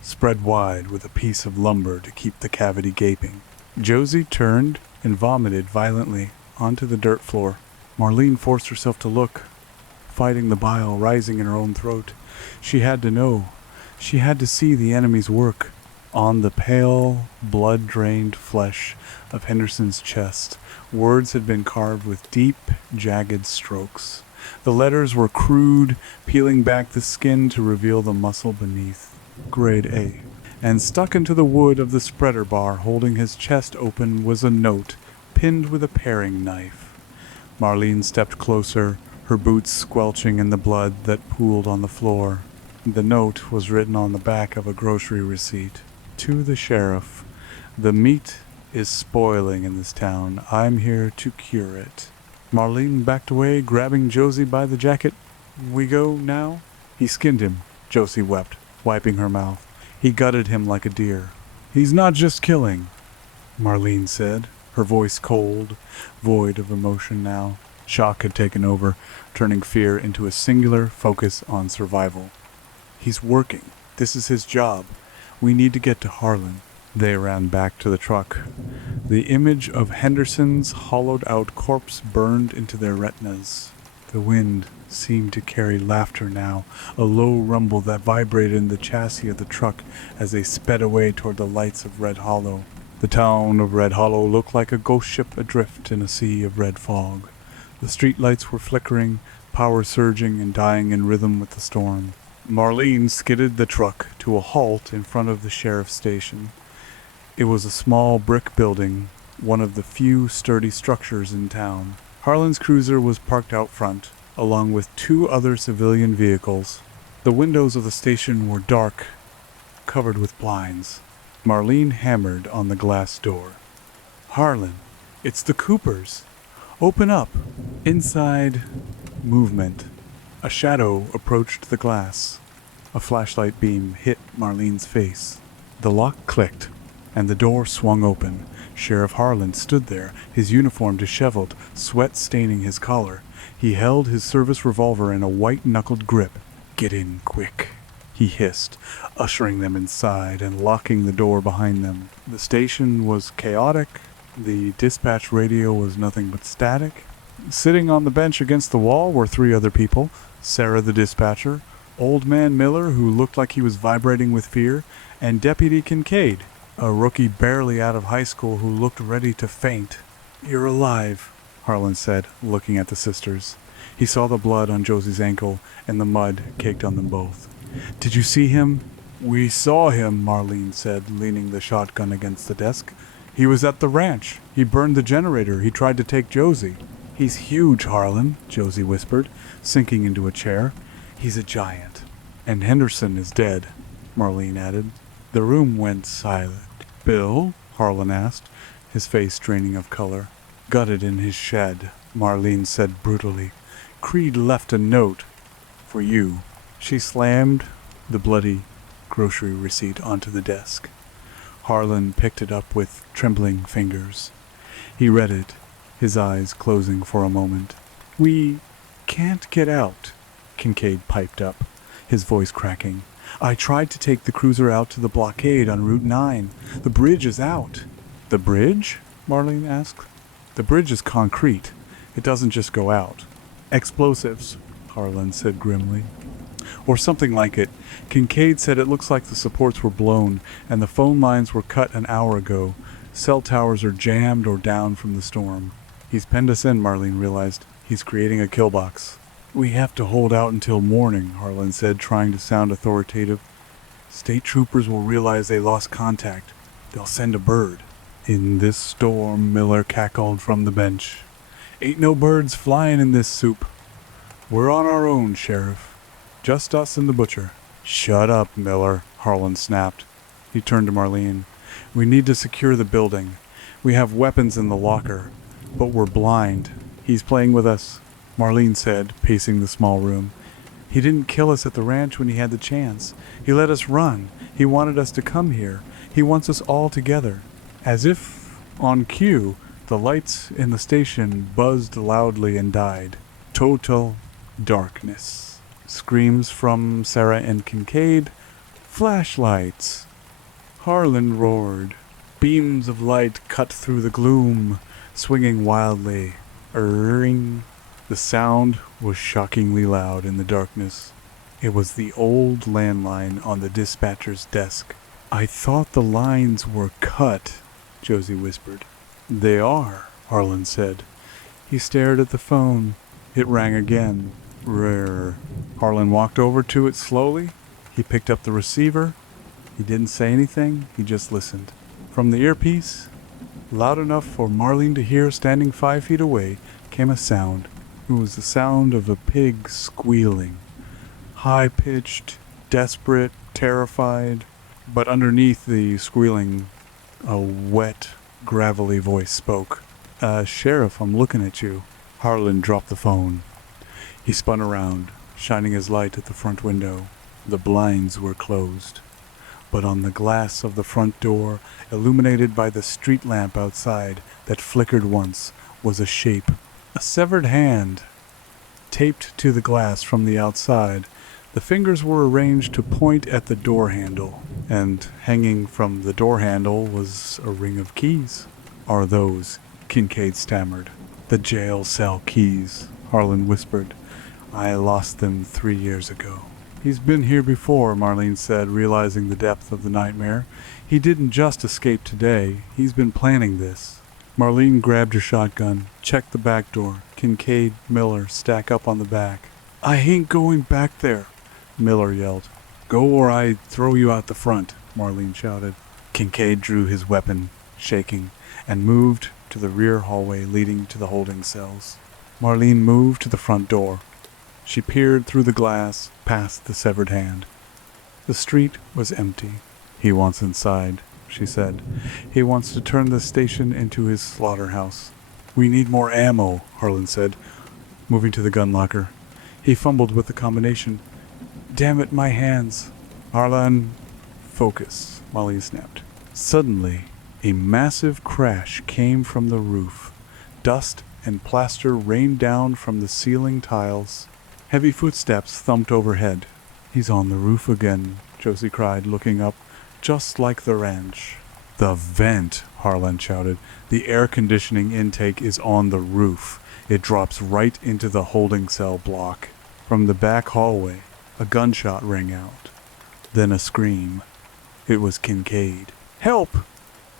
spread wide with a piece of lumber to keep the cavity gaping. Josie turned and vomited violently onto the dirt floor. Marlene forced herself to look, fighting the bile rising in her own throat. She had to know. She had to see the enemy's work. On the pale, blood-drained flesh of Henderson's chest, words had been carved with deep, jagged strokes. The letters were crude, peeling back the skin to reveal the muscle beneath. Grade A. And stuck into the wood of the spreader bar holding his chest open was a note, pinned with a paring knife. Marlene stepped closer, her boots squelching in the blood that pooled on the floor. The note was written on the back of a grocery receipt. To the sheriff, the meat is spoiling in this town. I'm here to cure it. Marlene backed away, grabbing Josie by the jacket. We go now? He skinned him, Josie wept, wiping her mouth. He gutted him like a deer. He's not just killing, Marlene said, her voice cold, void of emotion now. Shock had taken over, turning fear into a singular focus on survival. He's working. This is his job. We need to get to Harlan. They ran back to the truck. The image of Henderson's hollowed-out corpse burned into their retinas. The wind seemed to carry laughter now, a low rumble that vibrated in the chassis of the truck as they sped away toward the lights of Red Hollow. The town of Red Hollow looked like a ghost ship adrift in a sea of red fog. The street lights were flickering, power surging and dying in rhythm with the storm. Marlene skidded the truck to a halt in front of the sheriff's station. It was a small brick building, one of the few sturdy structures in town. Harlan's cruiser was parked out front, along with two other civilian vehicles. The windows of the station were dark, covered with blinds. Marlene hammered on the glass door. Harlan, it's the Coopers. Open up. Inside, movement. A shadow approached the glass. A flashlight beam hit Marlene's face. The lock clicked, and the door swung open. Sheriff Harlan stood there, his uniform disheveled, sweat staining his collar. He held his service revolver in a white-knuckled grip. Get in quick, he hissed, ushering them inside and locking the door behind them. The station was chaotic. The dispatch radio was nothing but static. Sitting on the bench against the wall were three other people. Sarah the dispatcher, Old Man Miller, who looked like he was vibrating with fear, and Deputy Kincaid, a rookie barely out of high school who looked ready to faint. You're alive, Harlan said, looking at the sisters. He saw the blood on Josie's ankle and the mud caked on them both. Did you see him? We saw him, Marlene said, leaning the shotgun against the desk. He was at the ranch. He burned the generator. He tried to take Josie. He's huge, Harlan, Josie whispered, sinking into a chair. He's a giant. And Henderson is dead, Marlene added. The room went silent. Bill? Harlan asked, his face draining of color. Gutted in his shed, Marlene said brutally. Creed left a note for you. She slammed the bloody grocery receipt onto the desk. Harlan picked it up with trembling fingers. He read it, his eyes closing for a moment. We can't get out, Kincaid piped up, his voice cracking. I tried to take the cruiser out to the blockade on Route 9. The bridge is out. The bridge? Marlene asked. The bridge is concrete. It doesn't just go out. Explosives, Harlan said grimly. Or something like it. Kincaid said it looks like the supports were blown and the phone lines were cut an hour ago. Cell towers are jammed or down from the storm. He's penned us in, Marlene realized. He's creating a kill box. We have to hold out until morning, Harlan said, trying to sound authoritative. State troopers will realize they lost contact. They'll send a bird. In this storm, Miller cackled from the bench. Ain't no birds flying in this soup. We're on our own, Sheriff. Just us and the butcher. Shut up, Miller, Harlan snapped. He turned to Marlene. We need to secure the building. We have weapons in the locker, but we're blind. He's playing with us, Marlene said, pacing the small room. He didn't kill us at the ranch when he had the chance. He let us run. He wanted us to come here. He wants us all together. As if on cue, the lights in the station buzzed loudly and died. Total darkness. Screams from Sarah and Kincaid. Flashlights. Harlan roared. Beams of light cut through the gloom, swinging wildly. Ring. The sound was shockingly loud in the darkness. It was the old landline on the dispatcher's desk. I thought the lines were cut, Josie whispered. They are, Harlan said. He stared at the phone. It rang again. Rrr. Harlan walked over to it slowly. He picked up the receiver. He didn't say anything. He just listened. From the earpiece, loud enough for Marlene to hear standing 5 feet away, came a sound. It was the sound of a pig squealing. High-pitched, desperate, terrified. But underneath the squealing, a wet, gravelly voice spoke. Sheriff, I'm looking at you. Harlan dropped the phone. He spun around, shining his light at the front window. The blinds were closed. But on the glass of the front door, illuminated by the street lamp outside that flickered once, was a shape. A severed hand, taped to the glass from the outside. The fingers were arranged to point at the door handle, and hanging from the door handle was a ring of keys. Are those? Kincaid stammered. The jail cell keys, Harlan whispered. I lost them 3 years ago. He's been here before, Marlene said, realizing the depth of the nightmare. He didn't just escape today. He's been planning this. Marlene grabbed her shotgun, checked the back door. Kincaid, Miller stack up on the back. I ain't going back there, Miller yelled. Go or I throw you out the front, Marlene shouted. Kincaid drew his weapon, shaking, and moved to the rear hallway leading to the holding cells. Marlene moved to the front door. She peered through the glass, past the severed hand. The street was empty. He wants inside, she said. He wants to turn the station into his slaughterhouse. We need more ammo, Harlan said, moving to the gun locker. He fumbled with the combination. Damn it, my hands. Harlan, focus, Marlene snapped. Suddenly, a massive crash came from the roof. Dust and plaster rained down from the ceiling tiles. Heavy footsteps thumped overhead. He's on the roof again, Josie cried, looking up, just like the ranch. The vent, Harlan shouted. The air conditioning intake is on the roof. It drops right into the holding cell block. From the back hallway, a gunshot rang out. Then a scream. It was Kincaid. Help!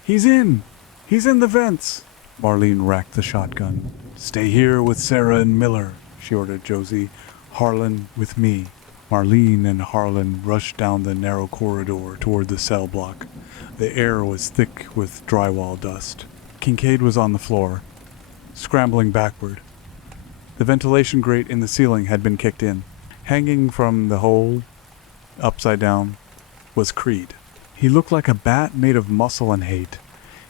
He's in! He's in the vents! Marlene racked the shotgun. Stay here with Sarah and Miller, she ordered Josie. Harlan with me. Marlene and Harlan rushed down the narrow corridor toward the cell block. The air was thick with drywall dust. Kincaid was on the floor, scrambling backward. The ventilation grate in the ceiling had been kicked in. Hanging from the hole, upside down, was Creed. He looked like a bat made of muscle and hate.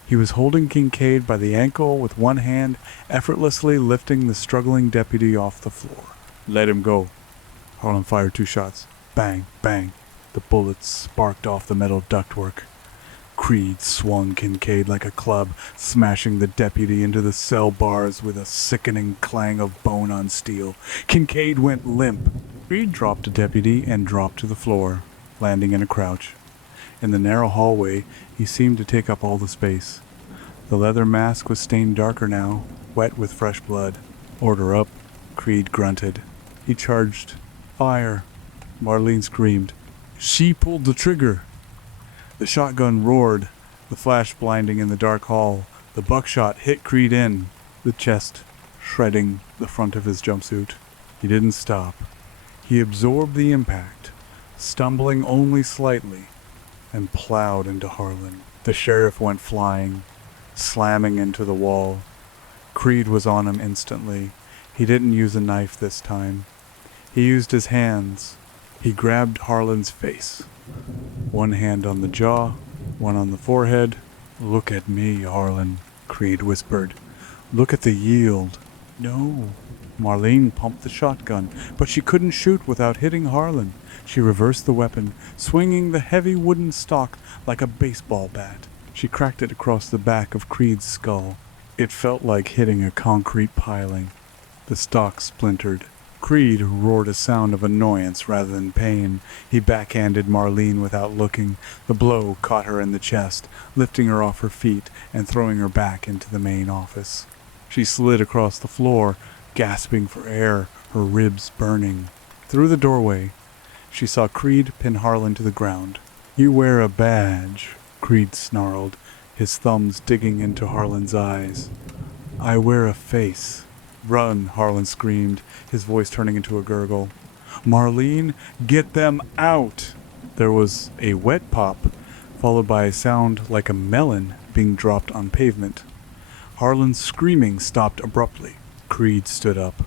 He was holding Kincaid by the ankle with one hand, effortlessly lifting the struggling deputy off the floor. Let him go. Harlan fired 2 shots. Bang, bang. The bullets sparked off the metal ductwork. Creed swung Kincaid like a club, smashing the deputy into the cell bars with a sickening clang of bone on steel. Kincaid went limp. Creed dropped a deputy and dropped to the floor, landing in a crouch. In the narrow hallway, he seemed to take up all the space. The leather mask was stained darker now, wet with fresh blood. Order up, Creed grunted. He charged. Fire! Marlene screamed. She pulled the trigger. The shotgun roared. The flash blinding in the dark hall, the buckshot hit Creed in the chest, shredding the front of his jumpsuit. He didn't stop. He absorbed the impact, stumbling only slightly, and plowed into Harlan. The sheriff went flying, slamming into the wall. Creed was on him instantly. He didn't use a knife this time. He used his hands. He grabbed Harlan's face. One hand on the jaw, one on the forehead. "Look at me, Harlan," Creed whispered. "Look at the yield." "No." Marlene pumped the shotgun, but she couldn't shoot without hitting Harlan. She reversed the weapon, swinging the heavy wooden stock like a baseball bat. She cracked it across the back of Creed's skull. It felt like hitting a concrete piling. The stock splintered. Creed roared a sound of annoyance rather than pain. He backhanded Marlene without looking. The blow caught her in the chest, lifting her off her feet and throwing her back into the main office. She slid across the floor, gasping for air, her ribs burning. Through the doorway, she saw Creed pin Harlan to the ground. "You wear a badge," Creed snarled, his thumbs digging into Harlan's eyes. "I wear a face." "Run," Harlan screamed, his voice turning into a gurgle. "Marlene, get them out!" There was a wet pop, followed by a sound like a melon being dropped on pavement. Harlan's screaming stopped abruptly. Creed stood up.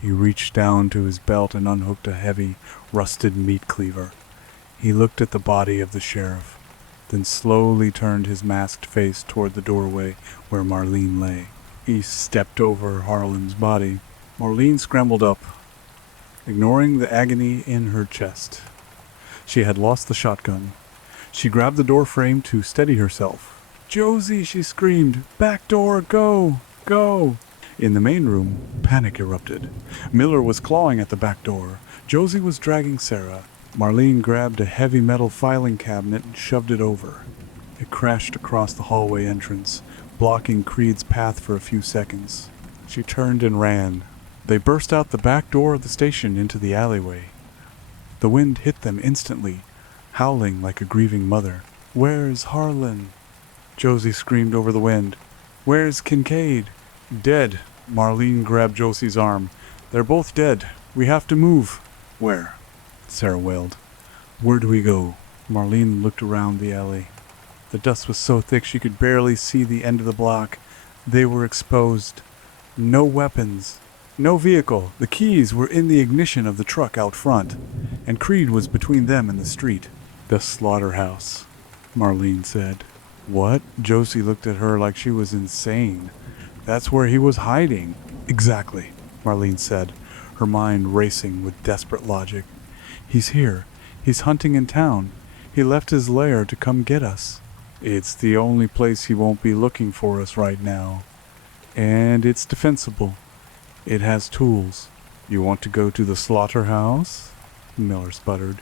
He reached down to his belt and unhooked a heavy, rusted meat cleaver. He looked at the body of the sheriff, then slowly turned his masked face toward the doorway where Marlene lay. He stepped over Harlan's body. Marlene scrambled up, ignoring the agony in her chest. She had lost the shotgun. She grabbed the door frame to steady herself. "Josie," she screamed. "Back door, go! Go!" In the main room, panic erupted. Miller was clawing at the back door. Josie was dragging Sarah. Marlene grabbed a heavy metal filing cabinet and shoved it over. It crashed across the hallway entrance, blocking Creed's path for a few seconds. She turned and ran. They burst out the back door of the station into the alleyway. The wind hit them instantly, howling like a grieving mother. "Where's Harlan?" Josie screamed over the wind. "Where's Kincaid?" "Dead." Marlene grabbed Josie's arm. "They're both dead. We have to move." "Where?" Sarah wailed. "Where do we go?" Marlene looked around the alley. The dust was so thick she could barely see the end of the block. They were exposed. No weapons. No vehicle. The keys were in the ignition of the truck out front, and Creed was between them and the street. "The slaughterhouse," Marlene said. "What?" Josie looked at her like she was insane. "That's where he was hiding." "Exactly," Marlene said, her mind racing with desperate logic. "He's here. He's hunting in town. He left his lair to come get us. It's the only place he won't be looking for us right now. And it's defensible. It has tools." "You want to go to the slaughterhouse?" Miller sputtered.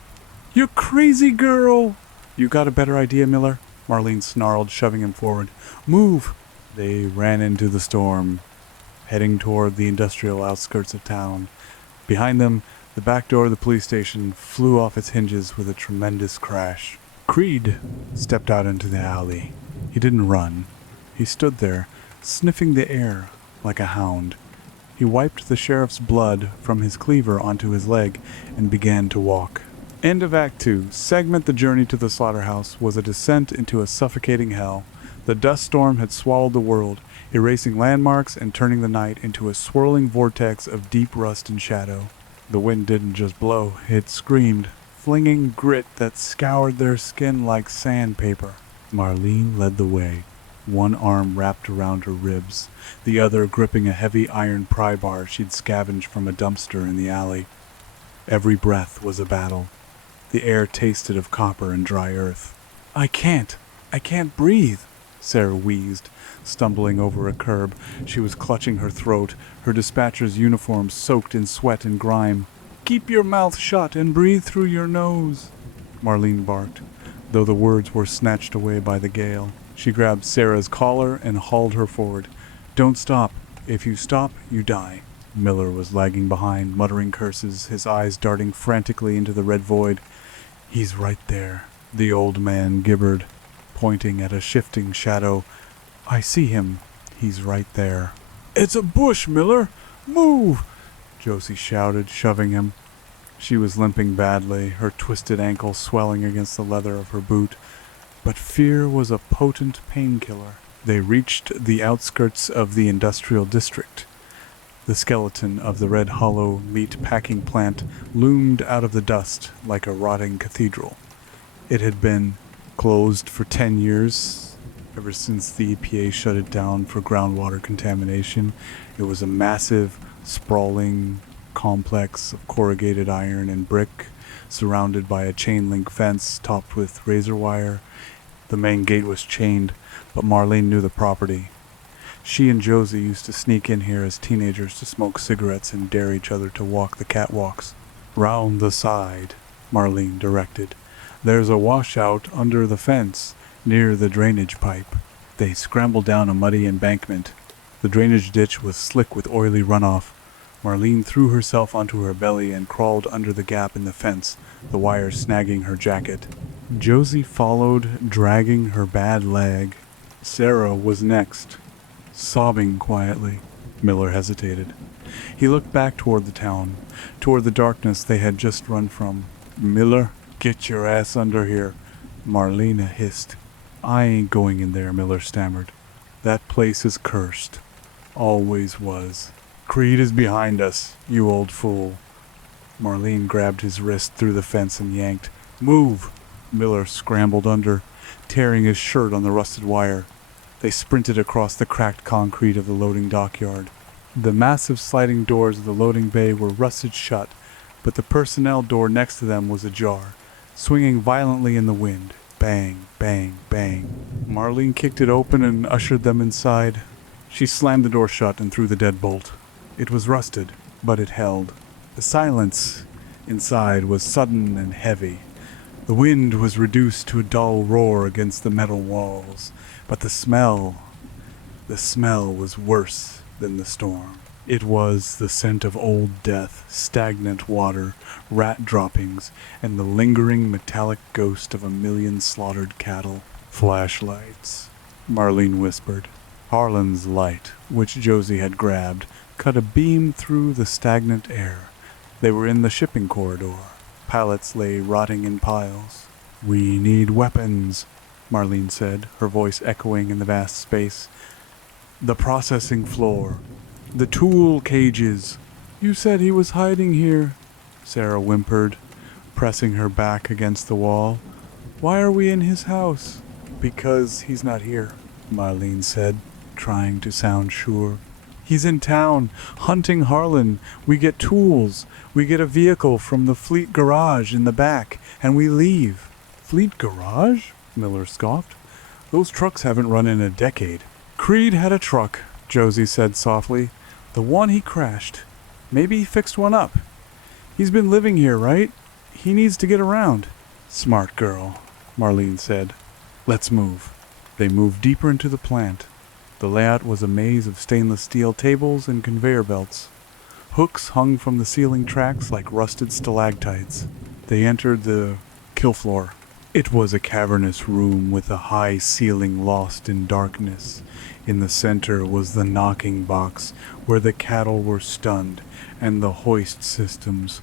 "You crazy girl!" "You got a better idea, Miller?" Marlene snarled, shoving him forward. "Move!" They ran into the storm, heading toward the industrial outskirts of town. Behind them, the back door of the police station flew off its hinges with a tremendous crash. Creed stepped out into the alley. He didn't run. He stood there, sniffing the air like a hound. He wiped the sheriff's blood from his cleaver onto his leg and began to walk. End of Act 2. Segment The journey to the slaughterhouse was a descent into a suffocating hell. The dust storm had swallowed the world, erasing landmarks and turning the night into a swirling vortex of deep rust and shadow. The wind didn't just blow, it screamed, flinging grit that scoured their skin like sandpaper. Marlene led the way, one arm wrapped around her ribs, the other gripping a heavy iron pry bar she'd scavenged from a dumpster in the alley. Every breath was a battle. The air tasted of copper and dry earth. I can't breathe," Sarah wheezed, stumbling over a curb. She was clutching her throat, her dispatcher's uniform soaked in sweat and grime. "Keep your mouth shut and breathe through your nose," Marlene barked, though the words were snatched away by the gale. She grabbed Sarah's collar and hauled her forward. "Don't stop. If you stop, you die." Miller was lagging behind, muttering curses, his eyes darting frantically into the red void. "He's right there," the old man gibbered. pointing at a shifting shadow. "I see him. He's right there." "It's a bush, Miller! Move!" Josie shouted, shoving him. She was limping badly, her twisted ankle swelling against the leather of her boot, but fear was a potent painkiller. They reached the outskirts of the industrial district. The skeleton of the Red Hollow meat packing plant loomed out of the dust like a rotting cathedral. It had been closed for 10 years, ever since the EPA shut it down for groundwater contamination. It was a massive, sprawling complex of corrugated iron and brick, surrounded by a chain-link fence topped with razor wire. The main gate was chained, but Marlene knew the property. She and Josie used to sneak in here as teenagers to smoke cigarettes and dare each other to walk the catwalks. "Round the side," Marlene directed. "There's a washout under the fence, near the drainage pipe." They scrambled down a muddy embankment. The drainage ditch was slick with oily runoff. Marlene threw herself onto her belly and crawled under the gap in the fence, the wire snagging her jacket. Josie followed, dragging her bad leg. Sarah was next, sobbing quietly. Miller hesitated. He looked back toward the town, toward the darkness they had just run from. "Miller, get your ass under here," Marlene hissed. "I ain't going in there," Miller stammered. "That place is cursed. Always was. Creed is behind us, you old fool." Marlene grabbed his wrist through the fence and yanked. "Move!" Miller scrambled under, tearing his shirt on the rusted wire. They sprinted across the cracked concrete of the loading dockyard. The massive sliding doors of the loading bay were rusted shut, but the personnel door next to them was ajar, swinging violently in the wind. Bang, bang, bang. Marlene kicked it open and ushered them inside. She slammed the door shut and threw the deadbolt. It was rusted, but it held. The silence inside was sudden and heavy. The wind was reduced to a dull roar against the metal walls, but the smell was worse than the storm. It was the scent of old death, stagnant water, rat droppings, and the lingering metallic ghost of a million slaughtered cattle. "Flashlights," Marlene whispered. Harlan's light, which Josie had grabbed, cut a beam through the stagnant air. They were in the shipping corridor. Pallets lay rotting in piles. "We need weapons," Marlene said, her voice echoing in the vast space. "The processing floor. The tool cages." "You said he was hiding here," Sarah whimpered, pressing her back against the wall. "Why are we in his house?" "Because he's not here," Marlene said, trying to sound sure. "He's in town, hunting Harlan. We get tools. We get a vehicle from the Fleet garage in the back, and we leave." "Fleet garage?" Miller scoffed. "Those trucks haven't run in a decade." "Creed had a truck," Josie said softly. "The one he crashed. Maybe he fixed one up. He's been living here, right? He needs to get around." "Smart girl," Marlene said. "Let's move." They moved deeper into the plant. The layout was a maze of stainless steel tables and conveyor belts. Hooks hung from the ceiling tracks like rusted stalactites. They entered the kill floor. It was a cavernous room with a high ceiling lost in darkness. In the center was the knocking box, where the cattle were stunned, and the hoist systems.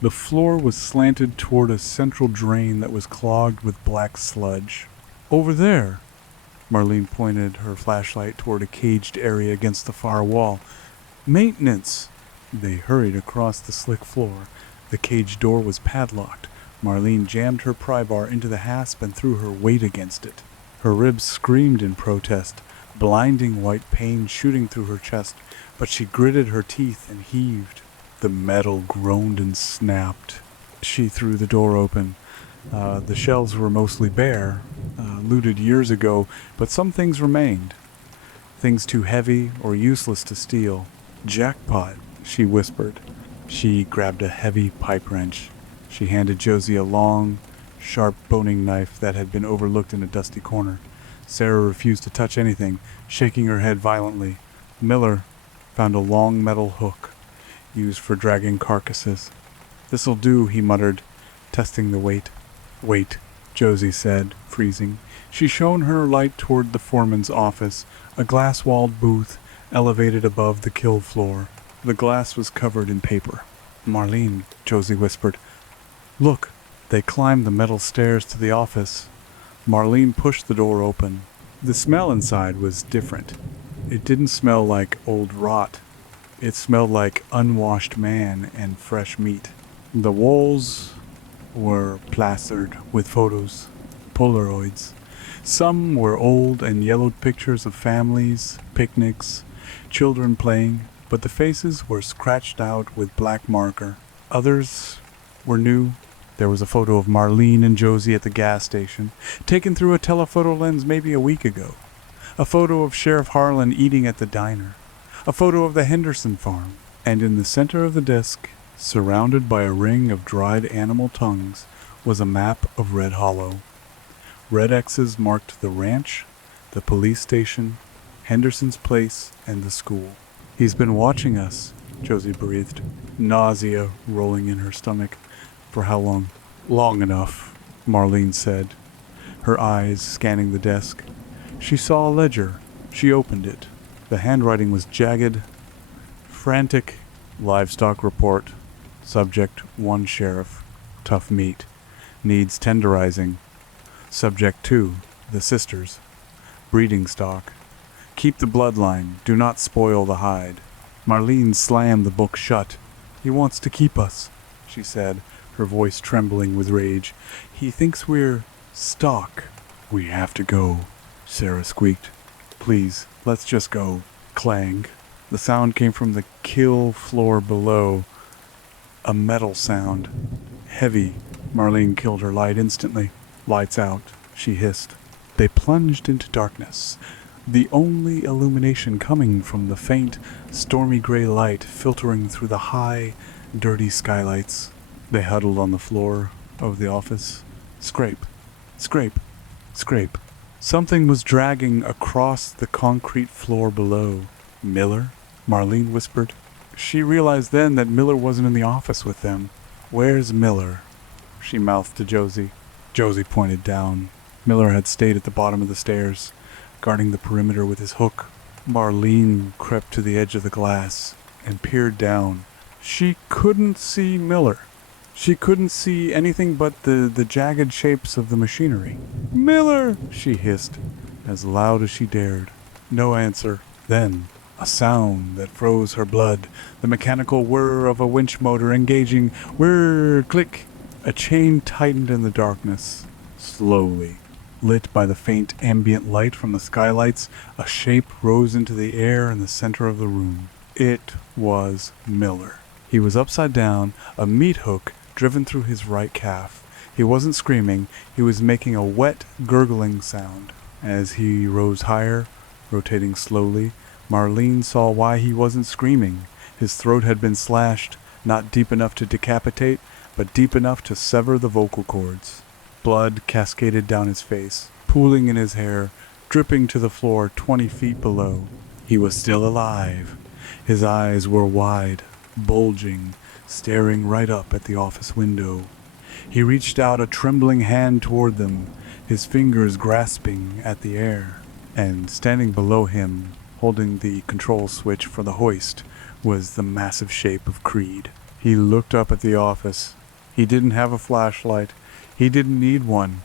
The floor was slanted toward a central drain that was clogged with black sludge. "Over there," Marlene pointed her flashlight toward a caged area against the far wall. "Maintenance!" They hurried across the slick floor. The cage door was padlocked. Marlene jammed her pry bar into the hasp and threw her weight against it. Her ribs screamed in protest, blinding white pain shooting through her chest, but she gritted her teeth and heaved. The metal groaned and snapped. She threw the door open. The shelves were mostly bare, looted years ago, but some things remained. Things too heavy or useless to steal. "Jackpot," she whispered. She grabbed a heavy pipe wrench. She handed Josie a long, sharp boning knife that had been overlooked in a dusty corner. Sarah refused to touch anything, shaking her head violently. Miller found a long metal hook, used for dragging carcasses. "This'll do," he muttered, testing the weight. "Wait," Josie said, freezing. She shone her light toward the foreman's office, a glass-walled booth elevated above the kill floor. The glass was covered in paper. "Marlene," Josie whispered. "Look." They climbed the metal stairs to the office. Marlene pushed the door open. The smell inside was different. It didn't smell like old rot. It smelled like unwashed man and fresh meat. The walls were plastered with photos, Polaroids. Some were old and yellowed pictures of families, picnics, children playing, but the faces were scratched out with black marker. Others were new. There was a photo of Marlene and Josie at the gas station, taken through a telephoto lens maybe a week ago. A photo of Sheriff Harlan eating at the diner. A photo of the Henderson farm. And in the center of the disc, surrounded by a ring of dried animal tongues, was a map of Red Hollow. Red X's marked the ranch, the police station, Henderson's place, and the school. "He's been watching us," Josie breathed, nausea rolling in her stomach. "For how long?" "Long enough," Marlene said, her eyes scanning the desk. She saw a ledger. She opened it. The handwriting was jagged, frantic. "Livestock report. Subject 1 sheriff. Tough meat. Needs tenderizing. Subject 2, the sisters. Breeding stock. Keep the bloodline. Do not spoil the hide." Marlene slammed the book shut. "He wants to keep us," she said, her voice trembling with rage. "He thinks we're stock." "We have to go," Sarah squeaked. "Please, let's just go." Clang. The sound came from the kill floor below. A metal sound. Heavy. Marlene killed her light instantly. "Lights out," she hissed. They plunged into darkness, the only illumination coming from the faint, stormy gray light filtering through the high, dirty skylights. They huddled on the floor of the office. Scrape, scrape, scrape. Something was dragging across the concrete floor below. "Miller?" Marlene whispered. She realized then that Miller wasn't in the office with them. "Where's Miller?" she mouthed to Josie. Josie pointed down. Miller had stayed at the bottom of the stairs, guarding the perimeter with his hook. Marlene crept to the edge of the glass and peered down. She couldn't see Miller. She couldn't see anything but the jagged shapes of the machinery. "Miller!" she hissed, as loud as she dared. No answer. Then, a sound that froze her blood, the mechanical whir of a winch motor engaging. Whir, click. A chain tightened in the darkness. Slowly, lit by the faint ambient light from the skylights, a shape rose into the air in the center of the room. It was Miller. He was upside down, a meat hook driven through his right calf. He wasn't screaming, he was making a wet, gurgling sound. As he rose higher, rotating slowly, Marlene saw why he wasn't screaming. His throat had been slashed, not deep enough to decapitate, but deep enough to sever the vocal cords. Blood cascaded down his face, pooling in his hair, dripping to the floor 20 feet below. He was still alive. His eyes were wide, bulging, staring right up at the office window. He reached out a trembling hand toward them, his fingers grasping at the air. And standing below him, holding the control switch for the hoist, was the massive shape of Creed. He looked up at the office. He didn't have a flashlight. He didn't need one.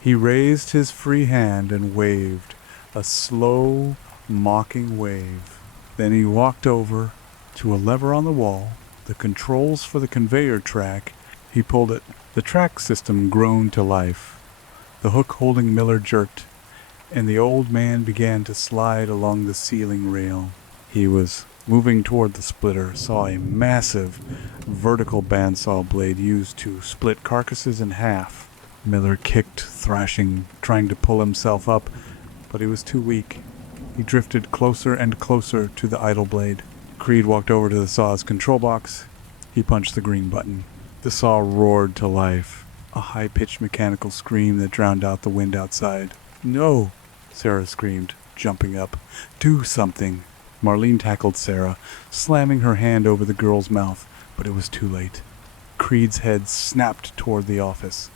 He raised his free hand and waved, a slow, mocking wave. Then he walked over to a lever on the wall, the controls for the conveyor track. He pulled it. The track system groaned to life. The hook holding Miller jerked, and the old man began to slide along the ceiling rail. He was moving toward the splitter, saw a massive vertical bandsaw blade used to split carcasses in half. Miller kicked, thrashing, trying to pull himself up, but he was too weak. He drifted closer and closer to the idle blade. Creed walked over to the saw's control box. He punched the green button. The saw roared to life, a high-pitched mechanical scream that drowned out the wind outside. "No!" Sarah screamed, jumping up. "Do something!" Marlene tackled Sarah, slamming her hand over the girl's mouth, but it was too late. Creed's head snapped toward the office.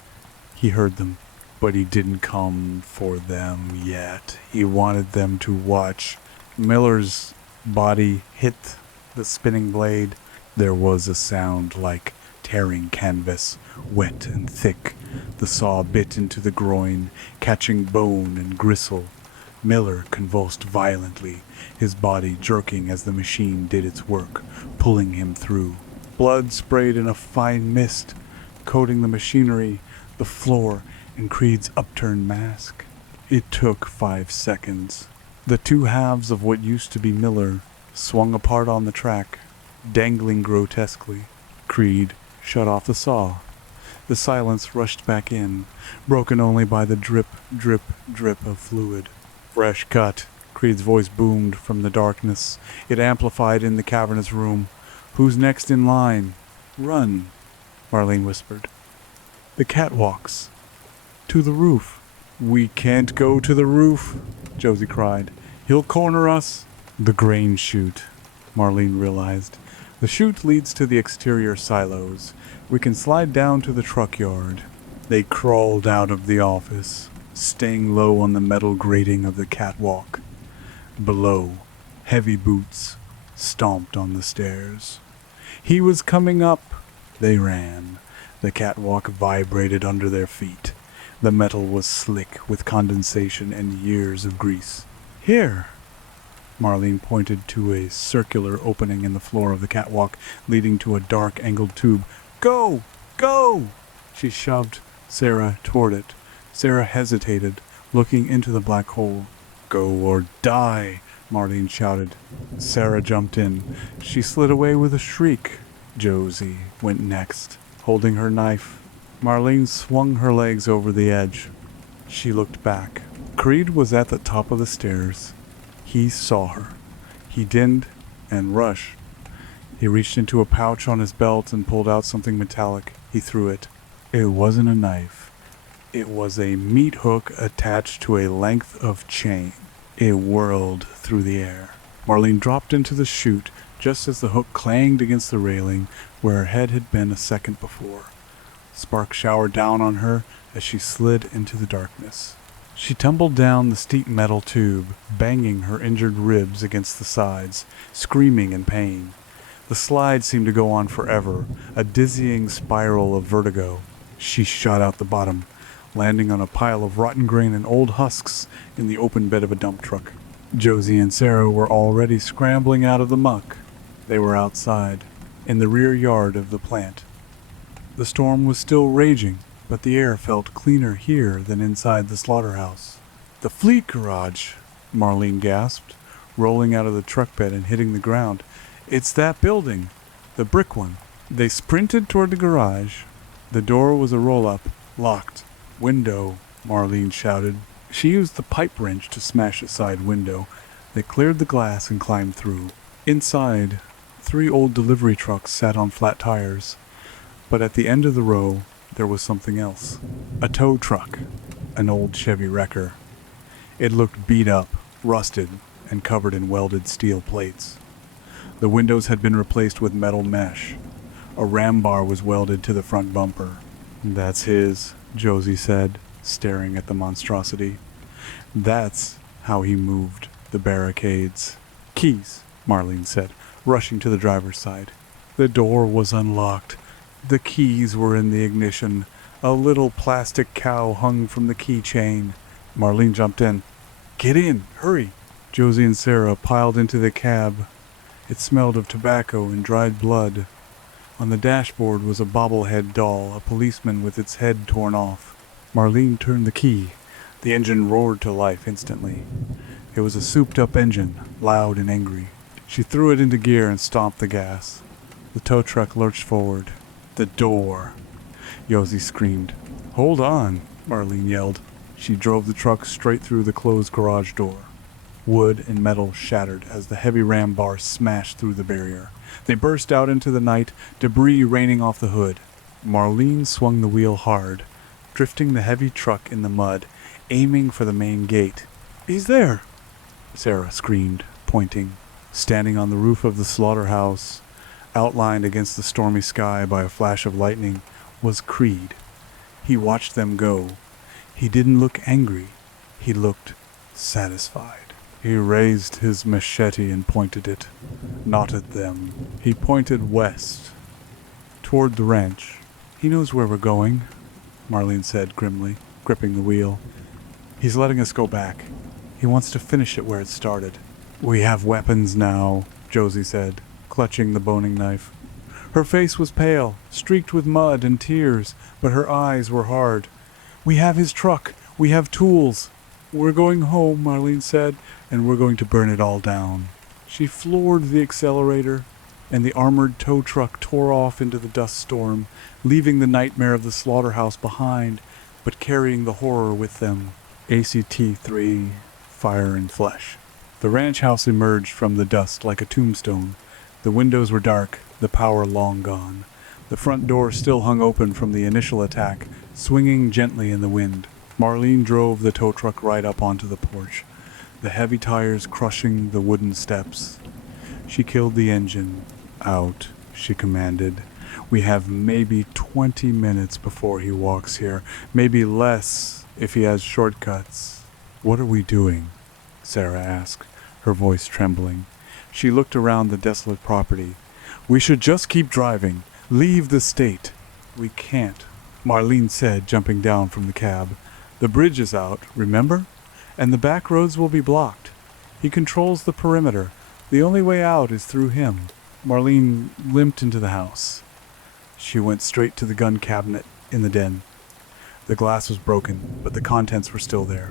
He heard them. But he didn't come for them yet. He wanted them to watch. Miller's body hit the spinning blade. There was a sound like tearing canvas, wet and thick. The saw bit into the groin, catching bone and gristle. Miller convulsed violently, his body jerking as the machine did its work, pulling him through. Blood sprayed in a fine mist, coating the machinery, the floor, and Creed's upturned mask. It took 5 seconds. The two halves of what used to be Miller swung apart on the track, dangling grotesquely. Creed shut off the saw. The silence rushed back in, broken only by the drip, drip, drip of fluid. Fresh cut. Creed's voice boomed from the darkness. It amplified in the cavernous room. Who's next in line? Run, Marlene whispered. The catwalks. To the roof. We can't go to the roof, Josie cried. He'll corner us. The grain chute, Marlene realized. The chute leads to the exterior silos. We can slide down to the truck yard. They crawled out of the office, staying low on the metal grating of the catwalk. Below, heavy boots stomped on the stairs. He was coming up. They ran. The catwalk vibrated under their feet. The metal was slick with condensation and years of grease. Here! Marlene pointed to a circular opening in the floor of the catwalk, leading to a dark angled tube. Go! Go! She shoved Sarah toward it. Sarah hesitated, looking into the black hole. Go or die, Marlene shouted. Sarah jumped in. She slid away with a shriek. Josie went next, holding her knife. Marlene swung her legs over the edge. She looked back. Creed was at the top of the stairs. He saw her. He dinned and rushed. He reached into a pouch on his belt and pulled out something metallic. He threw it. It wasn't a knife. It was a meat hook attached to a length of chain. It whirled through the air. Marlene dropped into the chute just as the hook clanged against the railing where her head had been a second before. Sparks showered down on her as she slid into the darkness. She tumbled down the steep metal tube, banging her injured ribs against the sides, screaming in pain. The slide seemed to go on forever, a dizzying spiral of vertigo. She shot out the bottom, landing on a pile of rotten grain and old husks in the open bed of a dump truck. Josie and Sarah were already scrambling out of the muck. They were outside, in the rear yard of the plant. The storm was still raging, but the air felt cleaner here than inside the slaughterhouse. The fleet garage, Marlene gasped, rolling out of the truck bed and hitting the ground. It's that building, the brick one. They sprinted toward the garage. The door was a roll-up, locked. Window, Marlene shouted. She used the pipe wrench to smash a side window. They cleared the glass and climbed through. Inside, 3 old delivery trucks sat on flat tires. But at the end of the row, there was something else. A tow truck, an old Chevy Wrecker. It looked beat up, rusted, and covered in welded steel plates. The windows had been replaced with metal mesh. A ram bar was welded to the front bumper. That's his, Josie said, staring at the monstrosity. That's how he moved the barricades. Keys, Marlene said, rushing to the driver's side. The door was unlocked. The keys were in the ignition. A little plastic cow hung from the keychain. Marlene jumped in. Get in, hurry. Josie and Sarah piled into the cab. It smelled of tobacco and dried blood. On the dashboard was a bobblehead doll, a policeman with its head torn off. Marlene turned the key. The engine roared to life instantly. It was a souped-up engine, loud and angry. She threw it into gear and stomped the gas. The tow truck lurched forward. The door, Josie screamed. Hold on, Marlene yelled. She drove the truck straight through the closed garage door. Wood and metal shattered as the heavy ram bar smashed through the barrier. They burst out into the night, debris raining off the hood. Marlene swung the wheel hard, drifting the heavy truck in the mud, aiming for the main gate. He's there, Sarah screamed, pointing. Standing on the roof of the slaughterhouse, outlined against the stormy sky by a flash of lightning, was Creed. He watched them go, He didn't look angry. He looked satisfied. He raised his machete and pointed it. Not at them. He pointed west, toward the ranch. "He knows where we're going," Marlene said grimly, gripping the wheel. "He's letting us go back. He wants to finish it where it started." "We have weapons now," Josie said, clutching the boning knife. Her face was pale, streaked with mud and tears, but her eyes were hard. "We have his truck. We have tools." "We're going home," Marlene said, "and we're going to burn it all down." She floored the accelerator, and the armored tow truck tore off into the dust storm, leaving the nightmare of the slaughterhouse behind, but carrying the horror with them. ACT-3, Fire and Flesh. The ranch house emerged from the dust like a tombstone. The windows were dark, the power long gone. The front door still hung open from the initial attack, swinging gently in the wind. Marlene drove the tow truck right up onto the porch, the heavy tires crushing the wooden steps. She killed the engine. "Out," she commanded. "We have maybe 20 minutes before he walks here, maybe less if he has shortcuts." "What are we doing?" Sarah asked, her voice trembling. She looked around the desolate property. "We should just keep driving. Leave the state." "We can't," Marlene said, jumping down from the cab. "The bridge is out, remember? And the back roads will be blocked. He controls the perimeter. The only way out is through him." Marlene limped into the house. She went straight to the gun cabinet in the den. The glass was broken, but the contents were still there.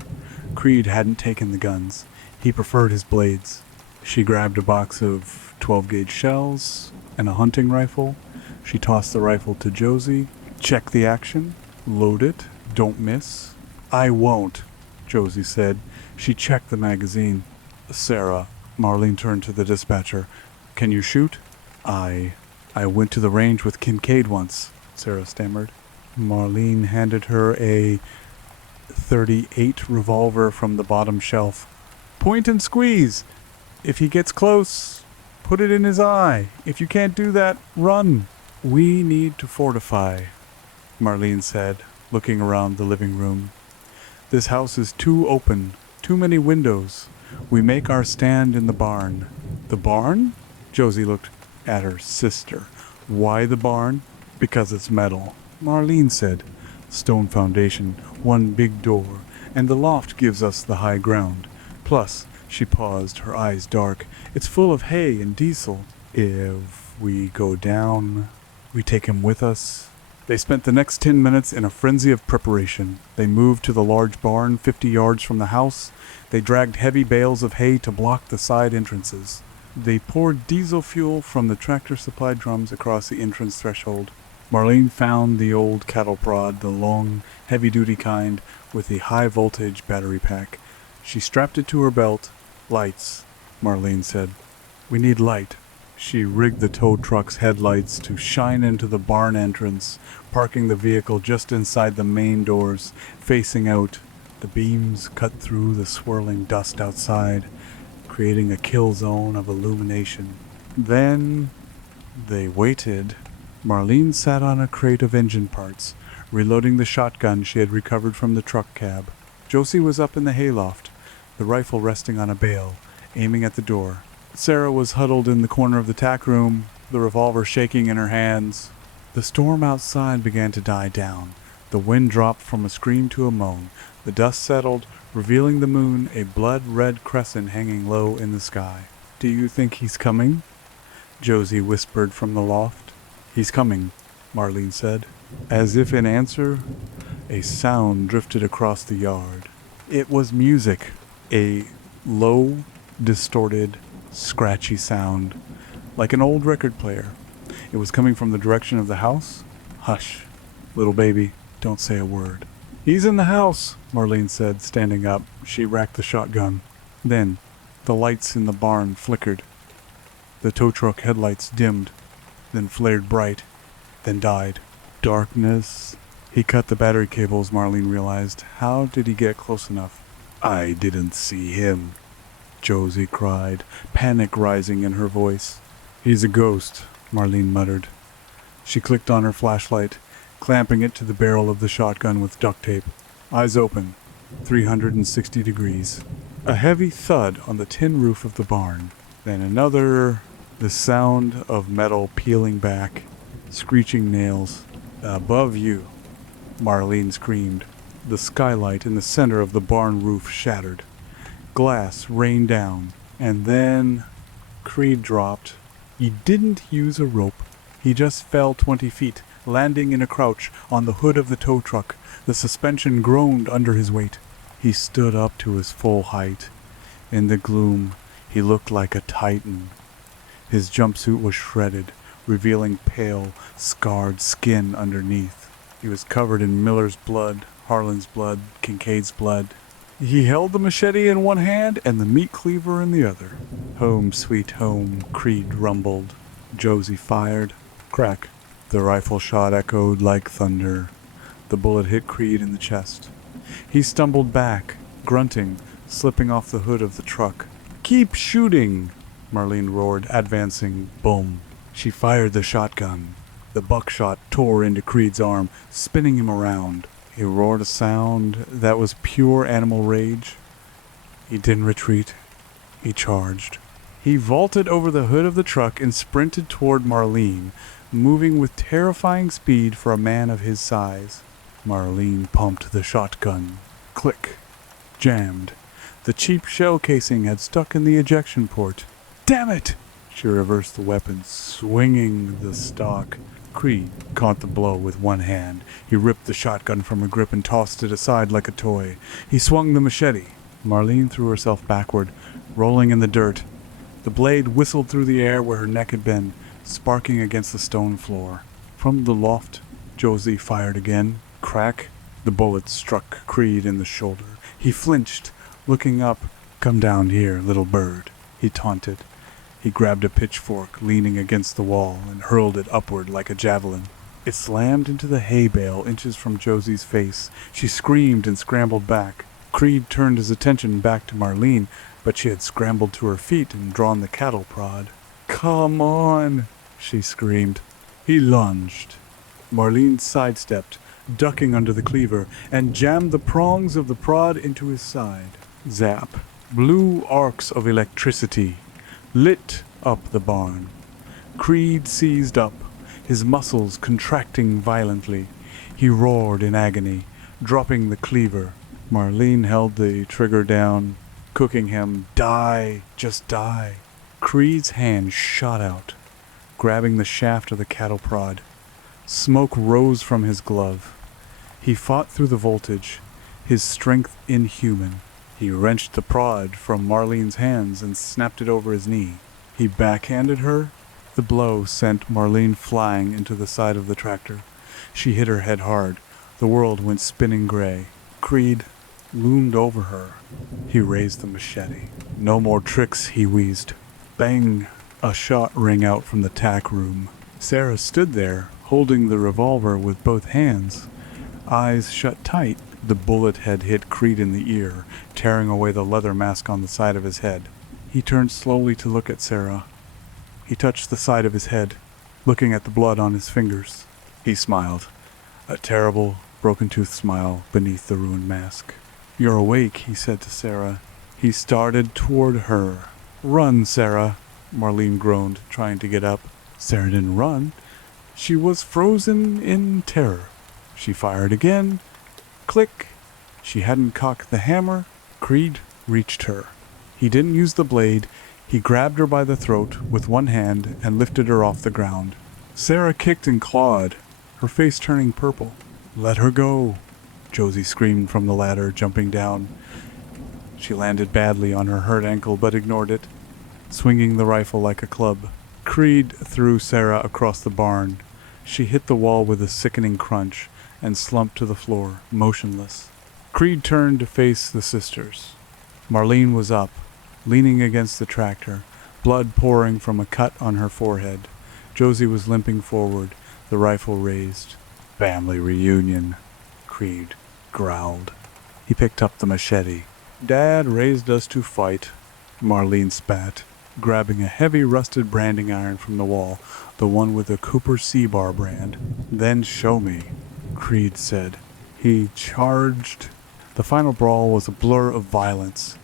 Creed hadn't taken the guns. He preferred his blades. She grabbed a box of 12-gauge shells and a hunting rifle. She tossed the rifle to Josie. "Check the action. Load it. Don't miss." "I won't," Josie said. She checked the magazine. "Sarah," Marlene turned to the dispatcher. "Can you shoot?" I went to the range with Kincaid once," Sarah stammered. Marlene handed her a .38 revolver from the bottom shelf. "Point and squeeze. If he gets close, put it in his eye. If you can't do that, run." "We need to fortify," Marlene said, looking around the living room. "This house is too open, too many windows. We make our stand in the barn." "The barn?" Josie looked at her sister. "Why the barn?" "Because it's metal," Marlene said. "Stone foundation, one big door, and the loft gives us the high ground. Plus," she paused, her eyes dark, "it's full of hay and diesel. If we go down, we take him with us." They spent the next 10 minutes in a frenzy of preparation. They moved to the large barn 50 yards from the house. They dragged heavy bales of hay to block the side entrances. They poured diesel fuel from the tractor supply drums across the entrance threshold. Marlene found the old cattle prod, the long, heavy-duty kind with the high-voltage battery pack. She strapped it to her belt. "Lights," Marlene said. "We need light." She rigged the tow truck's headlights to shine into the barn entrance, parking the vehicle just inside the main doors, facing out. The beams cut through the swirling dust outside, creating a kill zone of illumination. Then they waited. Marlene sat on a crate of engine parts, reloading the shotgun she had recovered from the truck cab. Josie was up in the hayloft, the rifle resting on a bale, aiming at the door. Sarah was huddled in the corner of the tack room, the revolver shaking in her hands. The storm outside began to die down. The wind dropped from a scream to a moan. The dust settled, revealing the moon, a blood-red crescent hanging low in the sky. "Do you think he's coming?" Josie whispered from the loft. "He's coming," Marlene said. As if in answer, a sound drifted across the yard. It was music, a low, distorted, scratchy sound, like an old record player. It was coming from the direction of the house. "Hush, little baby, don't say a word." "He's in the house," Marlene said, standing up. She racked the shotgun. Then, the lights in the barn flickered. The tow truck headlights dimmed, then flared bright, then died. Darkness. He cut the battery cables, Marlene realized. How did he get close enough? "I didn't see him," Josie cried, panic rising in her voice. "He's a ghost," Marlene muttered. She clicked on her flashlight, clamping it to the barrel of the shotgun with duct tape. eyes open, 360 degrees. A heavy thud on the tin roof of the barn. Then another, the sound of metal peeling back, screeching nails. Above you, Marlene screamed. The skylight in the center of the barn roof shattered. Glass rained down, and then Creed dropped. He didn't use a rope. He just fell 20 feet, landing in a crouch on the hood of the tow truck. The suspension groaned under his weight. He stood up to his full height. In the gloom, he looked like a titan. His jumpsuit was shredded, revealing pale, scarred skin underneath. He was covered in Miller's blood, Harlan's blood, Kincaid's blood. He held the machete in one hand and the meat cleaver in the other. Home, sweet home, Creed rumbled. Josie fired. Crack. The rifle shot echoed like thunder. The bullet hit Creed in the chest. He stumbled back, grunting, slipping off the hood of the truck. "Keep shooting!" Marlene roared, advancing. Boom. She fired the shotgun. The buckshot tore into Creed's arm, spinning him around. He roared a sound that was pure animal rage. He didn't retreat. He charged. He vaulted over the hood of the truck and sprinted toward Marlene, moving with terrifying speed for a man of his size. Marlene pumped the shotgun. Click. Jammed. The cheap shell casing had stuck in the ejection port. Damn it! She reversed the weapon, swinging the stock. Creed caught the blow with one hand. He ripped the shotgun from her grip and tossed it aside like a toy. He swung the machete. Marlene threw herself backward, rolling in the dirt. The blade whistled through the air where her neck had been, sparking against the stone floor. From the loft, Josie fired again. Crack. The bullet struck Creed in the shoulder. He flinched, looking up. "Come down here, little bird," he taunted. He grabbed a pitchfork, leaning against the wall, and hurled it upward like a javelin. It slammed into the hay bale inches from Josie's face. She screamed and scrambled back. Creed turned his attention back to Marlene, but she had scrambled to her feet and drawn the cattle prod. "Come on!" she screamed. He lunged. Marlene sidestepped, ducking under the cleaver, and jammed the prongs of the prod into his side. Zap. Blue arcs of electricity lit up the barn. Creed seized up, his muscles contracting violently. He roared in agony, dropping the cleaver. Marlene held the trigger down, cooking him. "Die, just die." Creed's hand shot out, grabbing the shaft of the cattle prod. Smoke rose from his glove. He fought through the voltage, his strength inhuman. He wrenched the prod from Marlene's hands and snapped it over his knee. He backhanded her. The blow sent Marlene flying into the side of the tractor. She hit her head hard. The world went spinning gray. Creed loomed over her. He raised the machete. "No more tricks," he wheezed. Bang! A shot rang out from the tack room. Sarah stood there, holding the revolver with both hands, eyes shut tight. The bullet had hit Creed in the ear, tearing away the leather mask on the side of his head. He turned slowly to look at Sarah. He touched the side of his head, looking at the blood on his fingers. He smiled, a terrible, broken-toothed smile beneath the ruined mask. "You're awake," he said to Sarah. He started toward her. "Run, Sarah," Marlene groaned, trying to get up. Sarah didn't run. She was frozen in terror. She fired again. Click. She hadn't cocked the hammer. Creed reached her. He didn't use the blade. He grabbed her by the throat with one hand and lifted her off the ground. Sarah kicked and clawed, her face turning purple. "Let her go," Josie screamed from the ladder, jumping down. She landed badly on her hurt ankle but ignored it, swinging the rifle like a club. Creed threw Sarah across the barn. She hit the wall with a sickening crunch and slumped to the floor, motionless. Creed turned to face the sisters. Marlene was up, leaning against the tractor, blood pouring from a cut on her forehead. Josie was limping forward, the rifle raised. "Family reunion," Creed growled. He picked up the machete. "Dad raised us to fight," Marlene spat, grabbing a heavy rusted branding iron from the wall, the one with the Cooper C-Bar brand. "Then show me," Creed said. He charged The final brawl was a blur of violence.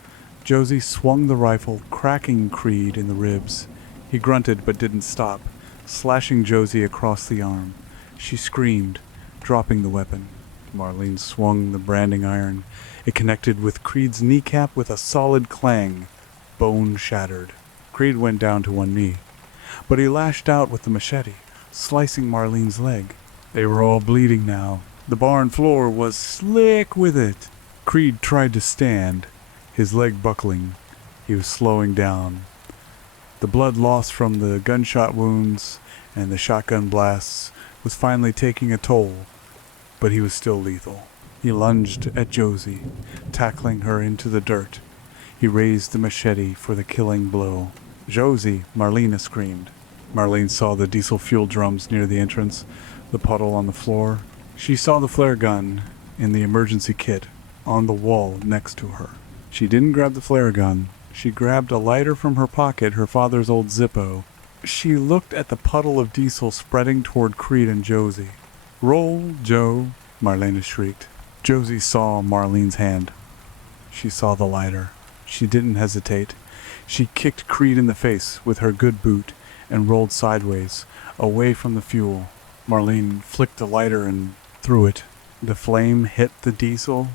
Josie swung the rifle, cracking Creed in the ribs. He grunted but didn't stop, slashing Josie across the arm. She screamed, dropping the weapon. Marlene swung the branding iron. It connected with Creed's kneecap with a solid clang. Bone shattered. Creed went down to one knee. But he lashed out with the machete, slicing Marlene's leg. They were all bleeding now. The barn floor was slick with it. Creed tried to stand, his leg buckling. He was slowing down. The blood lost from the gunshot wounds and the shotgun blasts was finally taking a toll, but he was still lethal. He lunged at Josie, tackling her into the dirt. He raised the machete for the killing blow. "Josie!" Marlena screamed. Marlene saw the diesel fuel drums near the entrance, the puddle on the floor. She saw the flare gun in the emergency kit on the wall next to her. She didn't grab the flare gun. She grabbed a lighter from her pocket, her father's old Zippo. She looked at the puddle of diesel spreading toward Creed and Josie. "Roll, Joe!" Marlena shrieked. Josie saw Marlene's hand. She saw the lighter. She didn't hesitate. She kicked Creed in the face with her good boot and rolled sideways, away from the fuel. Marlene flicked the lighter and threw it. The flame hit the diesel.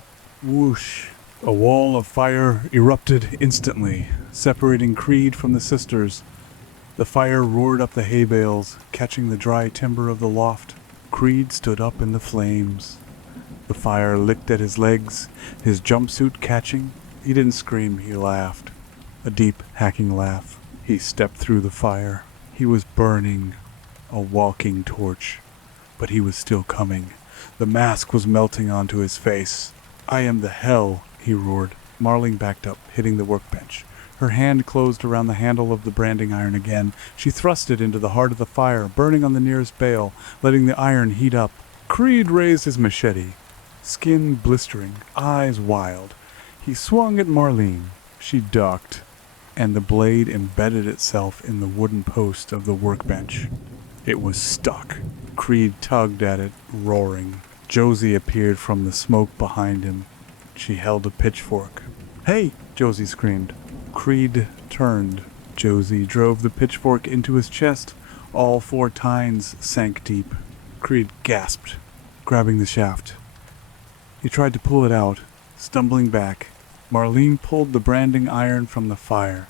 Whoosh! A wall of fire erupted instantly, separating Creed from the sisters. The fire roared up the hay bales, catching the dry timber of the loft. Creed stood up in the flames. The fire licked at his legs, his jumpsuit catching. He didn't scream, he laughed. A deep, hacking laugh. He stepped through the fire. He was burning, a walking torch. But he was still coming. The mask was melting onto his face. "I am the hell," he roared. Marlene backed up, hitting the workbench. Her hand closed around the handle of the branding iron again. She thrust it into the heart of the fire, burning on the nearest bale, letting the iron heat up. Creed raised his machete, skin blistering, eyes wild. He swung at Marlene. She ducked, and the blade embedded itself in the wooden post of the workbench. It was stuck. Creed tugged at it, roaring. Josie appeared from the smoke behind him. She held a pitchfork. "Hey!" Josie screamed. Creed turned. Josie drove the pitchfork into his chest. All 4 tines sank deep. Creed gasped, grabbing the shaft. He tried to pull it out, stumbling back. Marlene pulled the branding iron from the fire.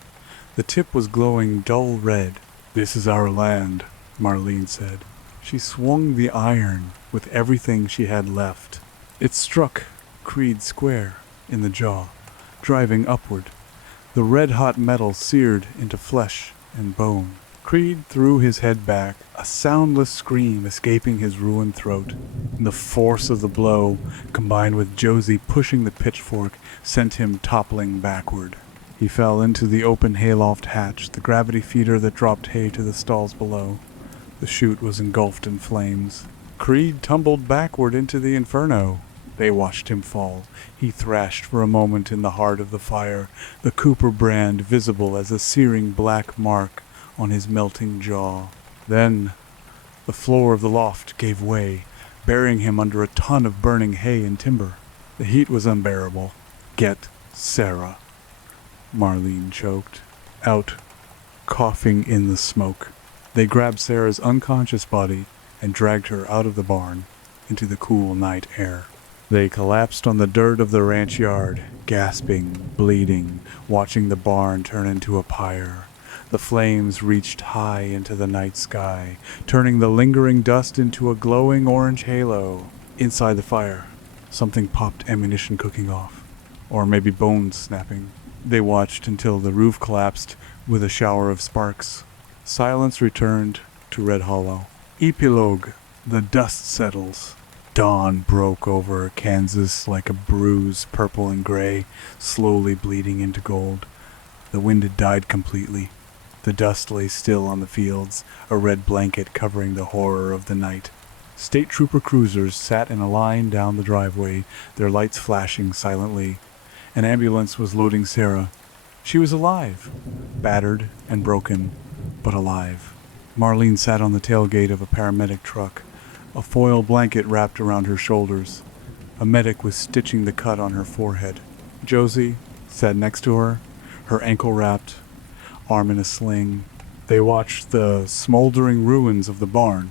The tip was glowing dull red. "This is our land," Marlene said. She swung the iron with everything she had left. It struck Creed square in the jaw, driving upward. The red-hot metal seared into flesh and bone. Creed threw his head back, a soundless scream escaping his ruined throat. The force of the blow, combined with Josie pushing the pitchfork, sent him toppling backward. He fell into the open hayloft hatch, the gravity feeder that dropped hay to the stalls below. The chute was engulfed in flames. Creed tumbled backward into the inferno. They watched him fall. He thrashed for a moment in the heart of the fire, the Cooper brand visible as a searing black mark on his melting jaw. Then the floor of the loft gave way, burying him under a ton of burning hay and timber. The heat was unbearable. "Get Sarah," Marlene choked, out, coughing in the smoke. They grabbed Sarah's unconscious body and dragged her out of the barn into the cool night air. They collapsed on the dirt of the ranch yard, gasping, bleeding, watching the barn turn into a pyre. The flames reached high into the night sky, turning the lingering dust into a glowing orange halo. Inside the fire, something popped ammunition cooking off, or maybe bones snapping. They watched until the roof collapsed with a shower of sparks. Silence returned to Red Hollow. Epilogue. The dust settles. Dawn broke over Kansas like a bruise, purple and gray, slowly bleeding into gold. The wind had died completely. The dust lay still on the fields, a red blanket covering the horror of the night. State Trooper cruisers sat in a line down the driveway, their lights flashing silently. An ambulance was loading Sarah. She was alive, battered and broken, but alive. Marlene sat on the tailgate of a paramedic truck, a foil blanket wrapped around her shoulders. A medic was stitching the cut on her forehead. Josie sat next to her, her ankle wrapped, arm in a sling. They watched the smoldering ruins of the barn.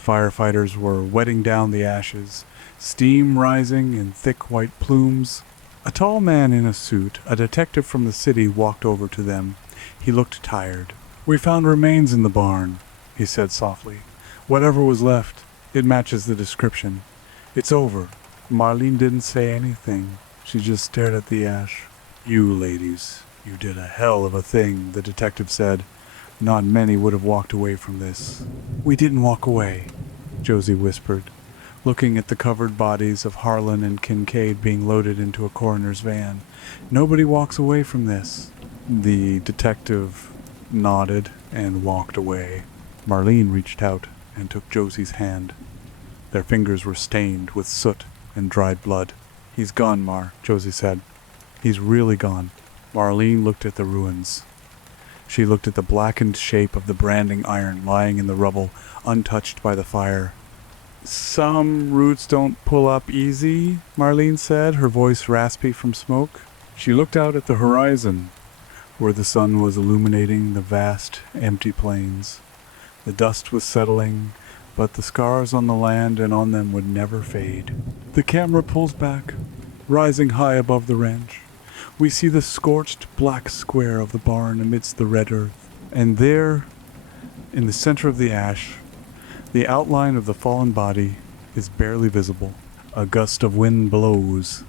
Firefighters were wetting down the ashes, steam rising in thick white plumes. A tall man in a suit, a detective from the city, walked over to them. He looked tired. "We found remains in the barn," he said softly. "Whatever was left, it matches the description. It's over." Marlene didn't say anything. She just stared at the ash. "You ladies, you did a hell of a thing," the detective said. "Not many would have walked away from this." "We didn't walk away," Josie whispered, looking at the covered bodies of Harlan and Kincaid being loaded into a coroner's van. "Nobody walks away from this." The detective nodded and walked away. Marlene reached out and took Josie's hand. Their fingers were stained with soot and dried blood. "He's gone, Mar," Josie said. "He's really gone." Marlene looked at the ruins. She looked at the blackened shape of the branding iron lying in the rubble, untouched by the fire. "Some roots don't pull up easy," Marlene said, her voice raspy from smoke. She looked out at the horizon, where the sun was illuminating the vast, empty plains. The dust was settling, but the scars on the land and on them would never fade. The camera pulls back, rising high above the ranch. We see the scorched black square of the barn amidst the red earth, and there, in the center of the ash, the outline of the fallen body is barely visible. A gust of wind blows.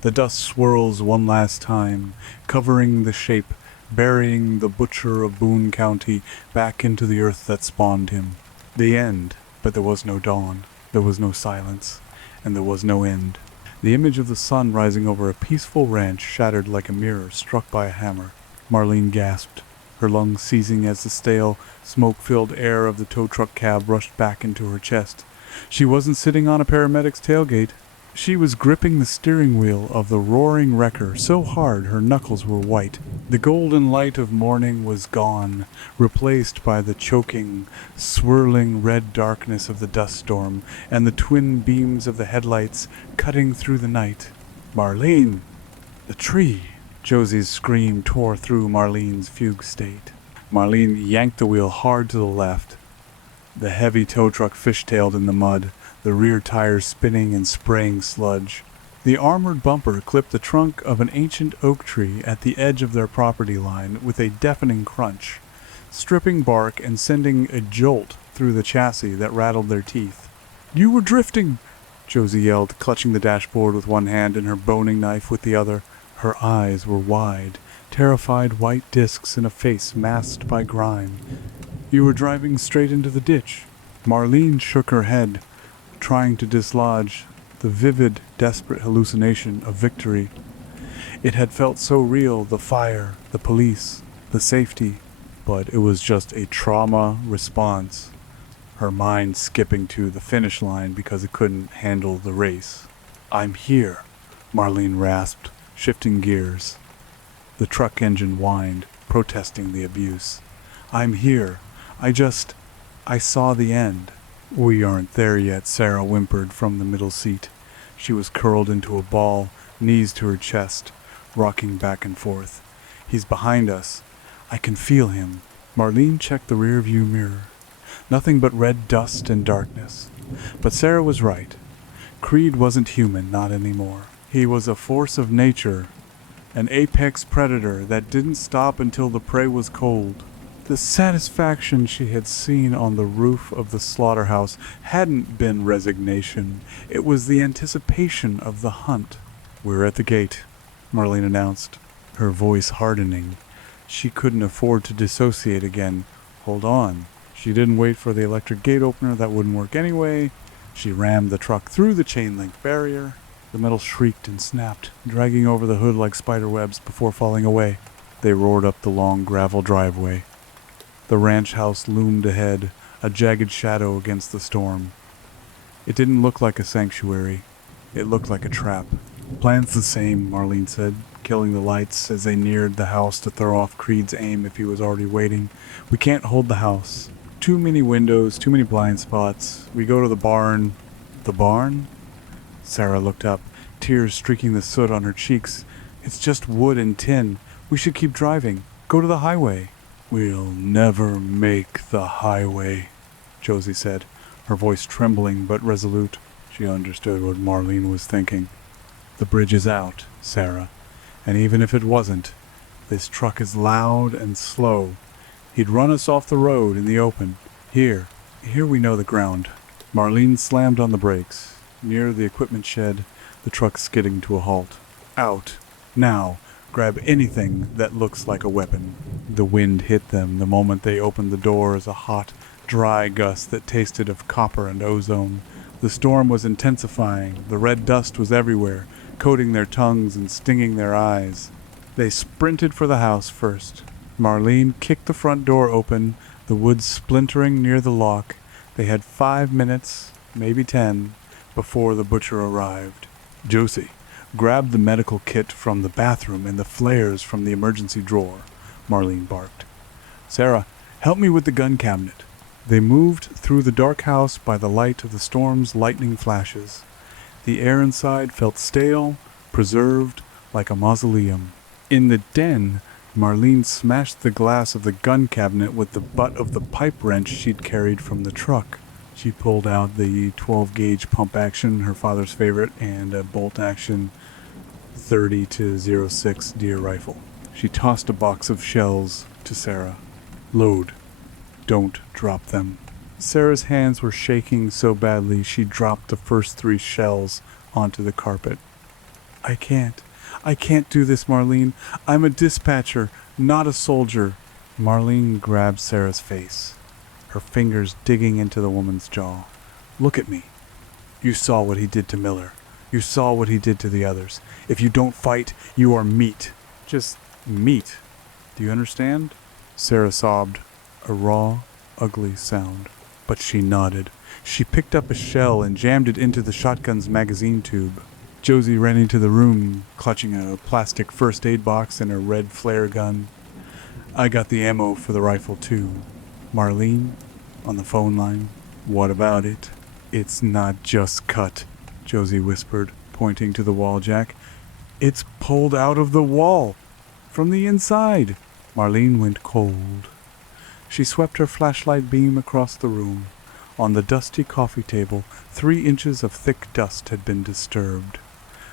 The dust swirls one last time, covering the shape, burying the butcher of Boone County back into the earth that spawned him. The end, but there was no dawn. There was no silence, and there was no end. The image of the sun rising over a peaceful ranch shattered like a mirror struck by a hammer. Marlene gasped, her lungs seizing as the stale, smoke-filled air of the tow truck cab rushed back into her chest. She wasn't sitting on a paramedic's tailgate. She was gripping the steering wheel of the roaring wrecker so hard her knuckles were white. The golden light of morning was gone, replaced by the choking, swirling red darkness of the dust storm and the twin beams of the headlights cutting through the night. "Marlene! The tree!" Josie's scream tore through Marlene's fugue state. Marlene yanked the wheel hard to the left. The heavy tow truck fishtailed in the mud, the rear tires spinning and spraying sludge. The armored bumper clipped the trunk of an ancient oak tree at the edge of their property line with a deafening crunch, stripping bark and sending a jolt through the chassis that rattled their teeth. "You were drifting!" Josie yelled, clutching the dashboard with one hand and her boning knife with the other. Her eyes were wide, terrified white discs in a face masked by grime. "You were driving straight into the ditch." Marlene shook her head, trying to dislodge the vivid, desperate hallucination of victory. It had felt so real, the fire, the police, the safety, but it was just a trauma response, her mind skipping to the finish line because it couldn't handle the race. "I'm here," Marlene rasped, shifting gears. The truck engine whined, protesting the abuse. "I'm here. I saw the end." "We aren't there yet," Sarah whimpered from the middle seat. She was curled into a ball, knees to her chest, rocking back and forth. "He's behind us. I can feel him." Marlene checked the rear-view mirror. Nothing but red dust and darkness. But Sarah was right. Creed wasn't human, not anymore. He was a force of nature, an apex predator that didn't stop until the prey was cold. The satisfaction she had seen on the roof of the slaughterhouse hadn't been resignation. It was the anticipation of the hunt. "We're at the gate," Marlene announced, her voice hardening. She couldn't afford to dissociate again. Hold on. She didn't wait for the electric gate opener. That wouldn't work anyway. She rammed the truck through the chain-link barrier. The metal shrieked and snapped, dragging over the hood like spider webs before falling away. They roared up the long gravel driveway. The ranch house loomed ahead, a jagged shadow against the storm. It didn't look like a sanctuary. It looked like a trap. "Plan's the same," Marlene said, killing the lights as they neared the house to throw off Creed's aim if he was already waiting. "We can't hold the house. Too many windows, too many blind spots. We go to the barn." "The barn?" Sarah looked up, tears streaking the soot on her cheeks. "It's just wood and tin. We should keep driving. Go to the highway." "We'll never make the highway," Josie said, her voice trembling but resolute. She understood what Marlene was thinking. "The bridge is out, Sarah, and even if it wasn't, this truck is loud and slow. He'd run us off the road in the open. Here we know the ground." Marlene slammed on the brakes. Near the equipment shed, the truck skidding to a halt. "Out. Now. Grab anything that looks like a weapon." The wind hit them the moment they opened the doors, a hot, dry gust that tasted of copper and ozone. The storm was intensifying. The red dust was everywhere, coating their tongues and stinging their eyes. They sprinted for the house first. Marlene kicked the front door open, the wood splintering near the lock. They had 5 minutes, maybe 10, before the butcher arrived. "Josie, grab the medical kit from the bathroom and the flares from the emergency drawer," Marlene barked. "Sarah, help me with the gun cabinet." They moved through the dark house by the light of the storm's lightning flashes. The air inside felt stale, preserved, like a mausoleum. In the den, Marlene smashed the glass of the gun cabinet with the butt of the pipe wrench she'd carried from the truck. She pulled out the 12-gauge pump action, her father's favorite, and a bolt-action 30-06 deer rifle. She tossed a box of shells to Sarah. "Load. Don't drop them." Sarah's hands were shaking so badly she dropped the first 3 shells onto the carpet. I can't do this, Marlene. I'm a dispatcher, not a soldier." Marlene grabbed Sarah's face, her fingers digging into the woman's jaw. "Look at me. You saw what he did to Miller. You saw what he did to the others. If you don't fight, you are meat. Just meat. Do you understand?" Sarah sobbed, a raw, ugly sound. But she nodded. She picked up a shell and jammed it into the shotgun's magazine tube. Josie ran into the room, clutching a plastic first aid box and a red flare gun. "I got the ammo for the rifle, too." Marlene, on the phone line. "What about it?" "It's not just cut," Josie whispered, pointing to the wall jack. "It's pulled out of the wall, from the inside." Marlene went cold. She swept her flashlight beam across the room. On the dusty coffee table, 3 inches of thick dust had been disturbed.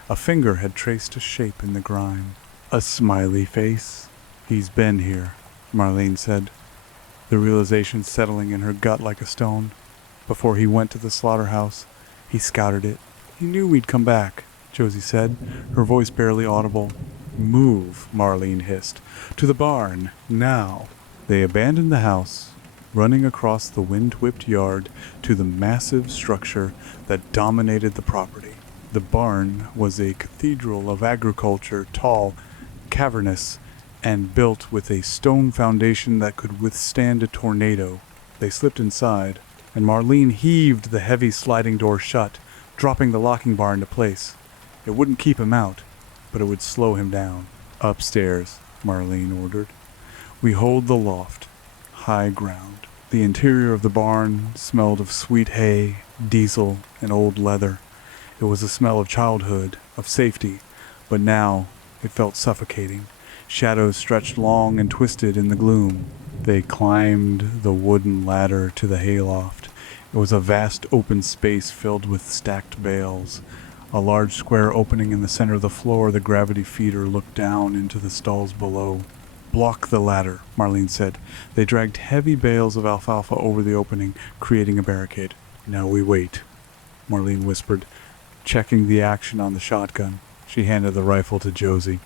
A finger had traced a shape in the grime. A smiley face. "He's been here," Marlene said, the realization settling in her gut like a stone. "Before he went to the slaughterhouse, he scouted it. He knew we'd come back," Josie said, her voice barely audible. "Move," Marlene hissed. "To the barn, now." They abandoned the house, running across the wind-whipped yard to the massive structure that dominated the property. The barn was a cathedral of agriculture, tall, cavernous, and built with a stone foundation that could withstand a tornado. They slipped inside, and Marlene heaved the heavy sliding door shut, dropping the locking bar into place. It wouldn't keep him out, but it would slow him down. "Upstairs," Marlene ordered. "We hold the loft. High ground." The interior of the barn smelled of sweet hay, diesel, and old leather. It was a smell of childhood, of safety, but now it felt suffocating. Shadows stretched long and twisted in the gloom. They climbed the wooden ladder to the hayloft. It was a vast open space filled with stacked bales. A large square opening in the center of the floor, the gravity feeder looked down into the stalls below. "Block the ladder," Marlene said. They dragged heavy bales of alfalfa over the opening, creating a barricade. "Now we wait," Marlene whispered, checking the action on the shotgun. She handed the rifle to Josie.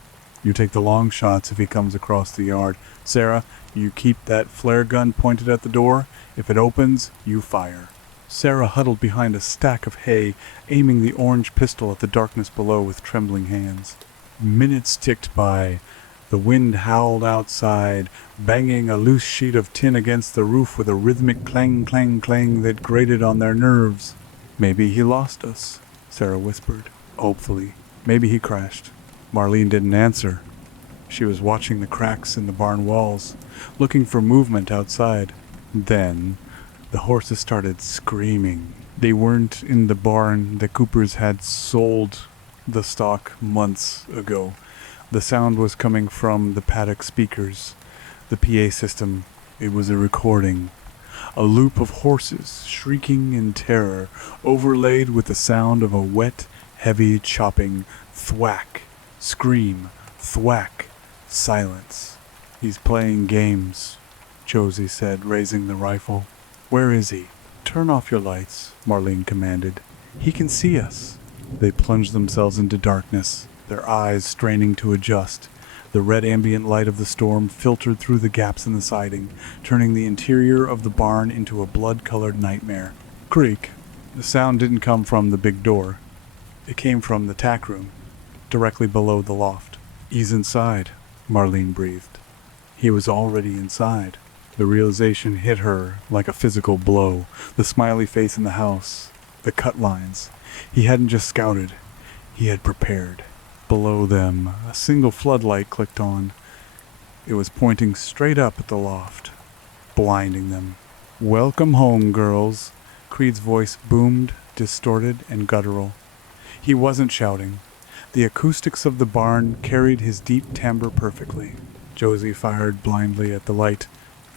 "You take the long shots if he comes across the yard. Sarah, you keep that flare gun pointed at the door. If it opens, you fire." Sarah huddled behind a stack of hay, aiming the orange pistol at the darkness below with trembling hands. Minutes ticked by. The wind howled outside, banging a loose sheet of tin against the roof with a rhythmic clang, clang, clang that grated on their nerves. "Maybe he lost us," Sarah whispered. "Hopefully. Maybe he crashed." Marlene didn't answer. She was watching the cracks in the barn walls, looking for movement outside. Then the horses started screaming. They weren't in the barn. The Coopers had sold the stock months ago. The sound was coming from the paddock speakers, the PA system. It was a recording. A loop of horses shrieking in terror, overlaid with the sound of a wet, heavy chopping thwack, scream, thwack, silence. "He's playing games," Josie said, raising the rifle. "Where is he?" "Turn off your lights," Marlene commanded. "He can see us." They plunged themselves into darkness, their eyes straining to adjust. The red ambient light of the storm filtered through the gaps in the siding, turning the interior of the barn into a blood-colored nightmare. Creak. The sound didn't come from the big door. It came from the tack room, directly below the loft. "He's inside," Marlene breathed. He was already inside. The realization hit her like a physical blow. The smiley face in the house, the cut lines. He hadn't just scouted, he had prepared. Below them, a single floodlight clicked on. It was pointing straight up at the loft, blinding them. "Welcome home, girls," Creed's voice boomed, distorted and guttural. He wasn't shouting. The acoustics of the barn carried his deep timbre perfectly. Josie fired blindly at the light.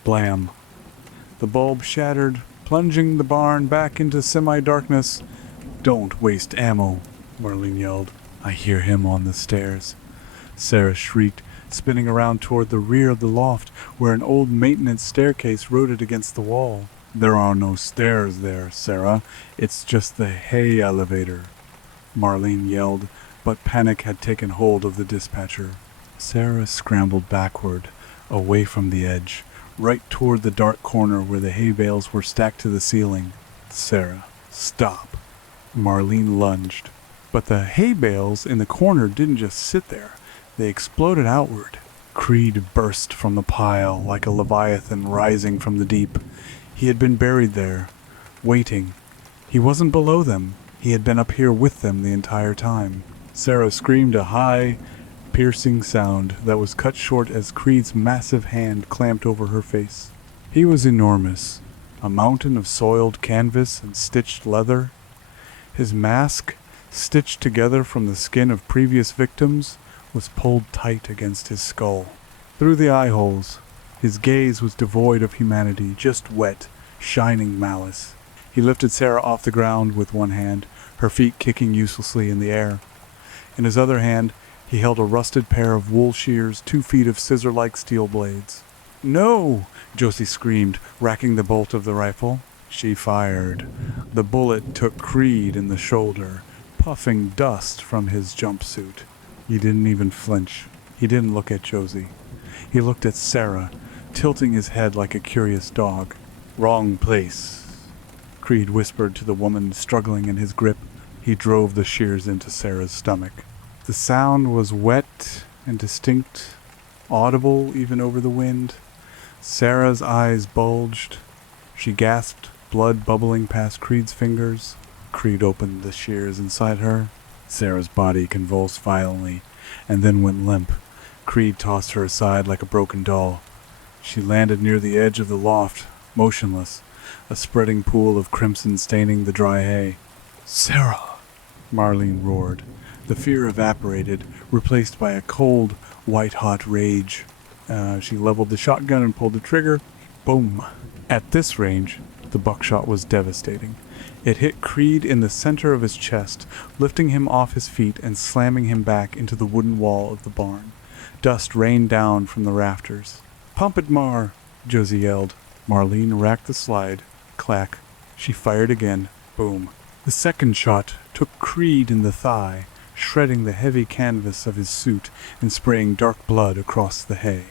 Blam. The bulb shattered, plunging the barn back into semi-darkness. "Don't waste ammo," Marlene yelled. "I hear him on the stairs." Sarah shrieked, spinning around toward the rear of the loft, where an old maintenance staircase rooted against the wall. "There are no stairs there, Sarah. It's just the hay elevator," Marlene yelled, but panic had taken hold of the dispatcher. Sarah scrambled backward, away from the edge, right toward the dark corner where the hay bales were stacked to the ceiling. "Sarah, stop." Marlene lunged. But the hay bales in the corner didn't just sit there. They exploded outward. Creed burst from the pile like a leviathan rising from the deep. He had been buried there, waiting. He wasn't below them. He had been up here with them the entire time. Sarah screamed a high, piercing sound that was cut short as Creed's massive hand clamped over her face. He was enormous, a mountain of soiled canvas and stitched leather. His mask, stitched together from the skin of previous victims, was pulled tight against his skull. Through the eye holes, his gaze was devoid of humanity, just wet, shining malice. He lifted Sarah off the ground with one hand, her feet kicking uselessly in the air. In his other hand, he held a rusted pair of wool shears, 2 feet of scissor-like steel blades. "No!" Josie screamed, racking the bolt of the rifle. She fired. The bullet took Creed in the shoulder, puffing dust from his jumpsuit. He didn't even flinch. He didn't look at Josie. He looked at Sarah, tilting his head like a curious dog. "Wrong place," Creed whispered to the woman struggling in his grip. He drove the shears into Sarah's stomach. The sound was wet and distinct, audible even over the wind. Sarah's eyes bulged. She gasped, blood bubbling past Creed's fingers. Creed opened the shears inside her. Sarah's body convulsed violently and then went limp. Creed tossed her aside like a broken doll. She landed near the edge of the loft, motionless, a spreading pool of crimson staining the dry hay. "Sarah!" Marlene roared. The fear evaporated, replaced by a cold, white-hot rage. She leveled the shotgun and pulled the trigger. Boom! At this range, the buckshot was devastating. It hit Creed in the center of his chest, lifting him off his feet and slamming him back into the wooden wall of the barn. Dust rained down from the rafters. "Pump it, Mar!" Josie yelled. Marlene racked the slide. Clack. She fired again. Boom. The second shot took Creed in the thigh, shredding the heavy canvas of his suit and spraying dark blood across the hay.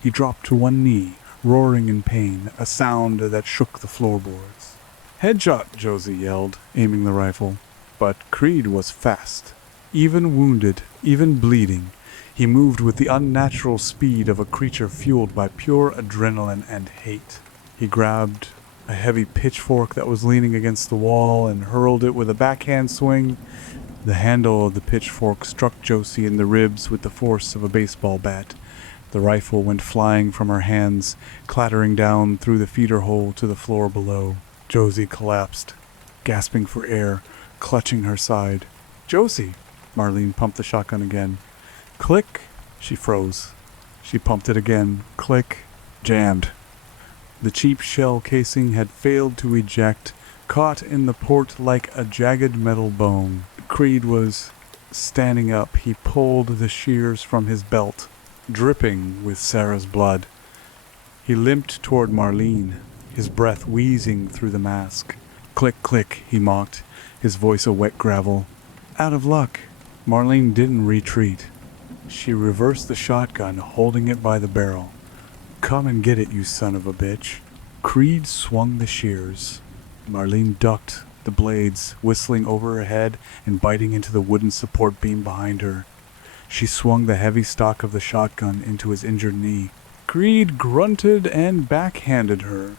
He dropped to one knee, roaring in pain, a sound that shook the floorboards. "Headshot!" Josie yelled, aiming the rifle. But Creed was fast. Even wounded, even bleeding, he moved with the unnatural speed of a creature fueled by pure adrenaline and hate. He grabbed a heavy pitchfork that was leaning against the wall and hurled it with a backhand swing. The handle of the pitchfork struck Josie in the ribs with the force of a baseball bat. The rifle went flying from her hands, clattering down through the feeder hole to the floor below. Josie collapsed, gasping for air, clutching her side. "Josie!" Marlene pumped the shotgun again. Click! She froze. She pumped it again. Click! Jammed. The cheap shell casing had failed to eject, caught in the port like a jagged metal bone. Creed was standing up. He pulled the shears from his belt, dripping with Sarah's blood. He limped toward Marlene, his breath wheezing through the mask. "Click, click," he mocked, his voice a wet gravel. "Out of luck." Marlene didn't retreat. She reversed the shotgun, holding it by the barrel. "Come and get it, you son of a bitch." Creed swung the shears. Marlene ducked, the blades whistling over her head and biting into the wooden support beam behind her. She swung the heavy stock of the shotgun into his injured knee. Creed grunted and backhanded her.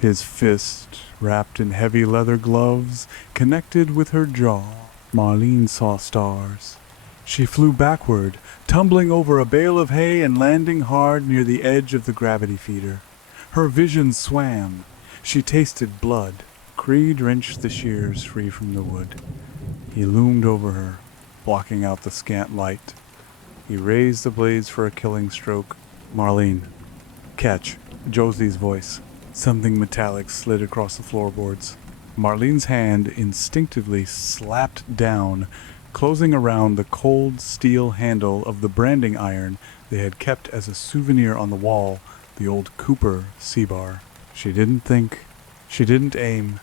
His fist, wrapped in heavy leather gloves, connected with her jaw. Marlene saw stars. She flew backward, tumbling over a bale of hay and landing hard near the edge of the gravity feeder. Her vision swam. She tasted blood. Creed wrenched the shears free from the wood. He loomed over her, blocking out the scant light. He raised the blades for a killing stroke. "Marlene, catch." Josie's voice. Something metallic slid across the floorboards. Marlene's hand instinctively slapped down, closing around the cold steel handle of the branding iron they had kept as a souvenir on the wall, the old Cooper C-bar. She didn't think. She didn't aim.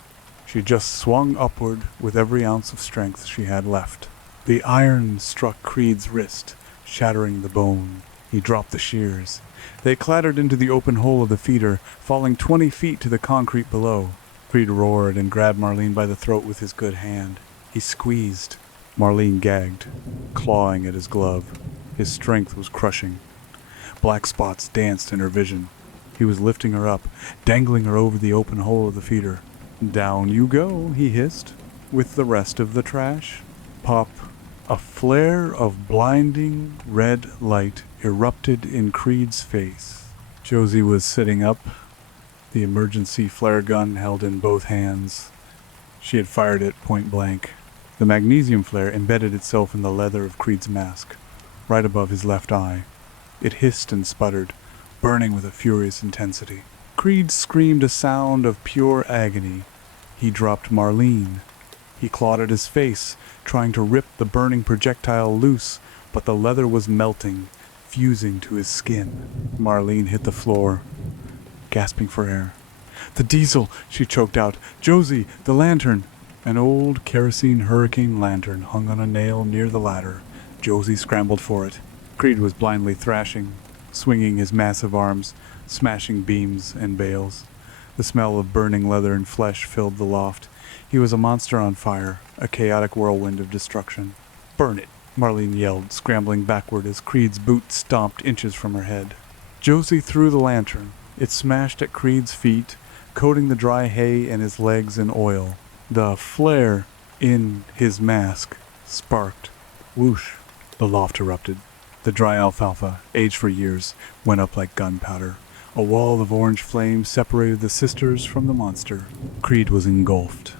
She just swung upward with every ounce of strength she had left. The iron struck Creed's wrist, shattering the bone. He dropped the shears. They clattered into the open hole of the feeder, falling 20 feet to the concrete below. Creed roared and grabbed Marlene by the throat with his good hand. He squeezed. Marlene gagged, clawing at his glove. His strength was crushing. Black spots danced in her vision. He was lifting her up, dangling her over the open hole of the feeder. "Down you go," he hissed, "with the rest of the trash." Pop. A flare of blinding red light erupted in Creed's face. Josie was sitting up, the emergency flare gun held in both hands. She had fired it point blank. The magnesium flare embedded itself in the leather of Creed's mask, right above his left eye. It hissed and sputtered, burning with a furious intensity. Creed screamed a sound of pure agony. He dropped Marlene. He clawed at his face, trying to rip the burning projectile loose, but the leather was melting, fusing to his skin. Marlene hit the floor, gasping for air. "The diesel!" she choked out. "Josie, the lantern!" An old kerosene hurricane lantern hung on a nail near the ladder. Josie scrambled for it. Creed was blindly thrashing, swinging his massive arms, smashing beams and bales. The smell of burning leather and flesh filled the loft. He was a monster on fire, a chaotic whirlwind of destruction. "Burn it!" Marlene yelled, scrambling backward as Creed's boot stomped inches from her head. Josie threw the lantern. It smashed at Creed's feet, coating the dry hay and his legs in oil. The flare in his mask sparked. Whoosh! The loft erupted. The dry alfalfa, aged for years, went up like gunpowder. A wall of orange flame separated the sisters from the monster. Creed was engulfed.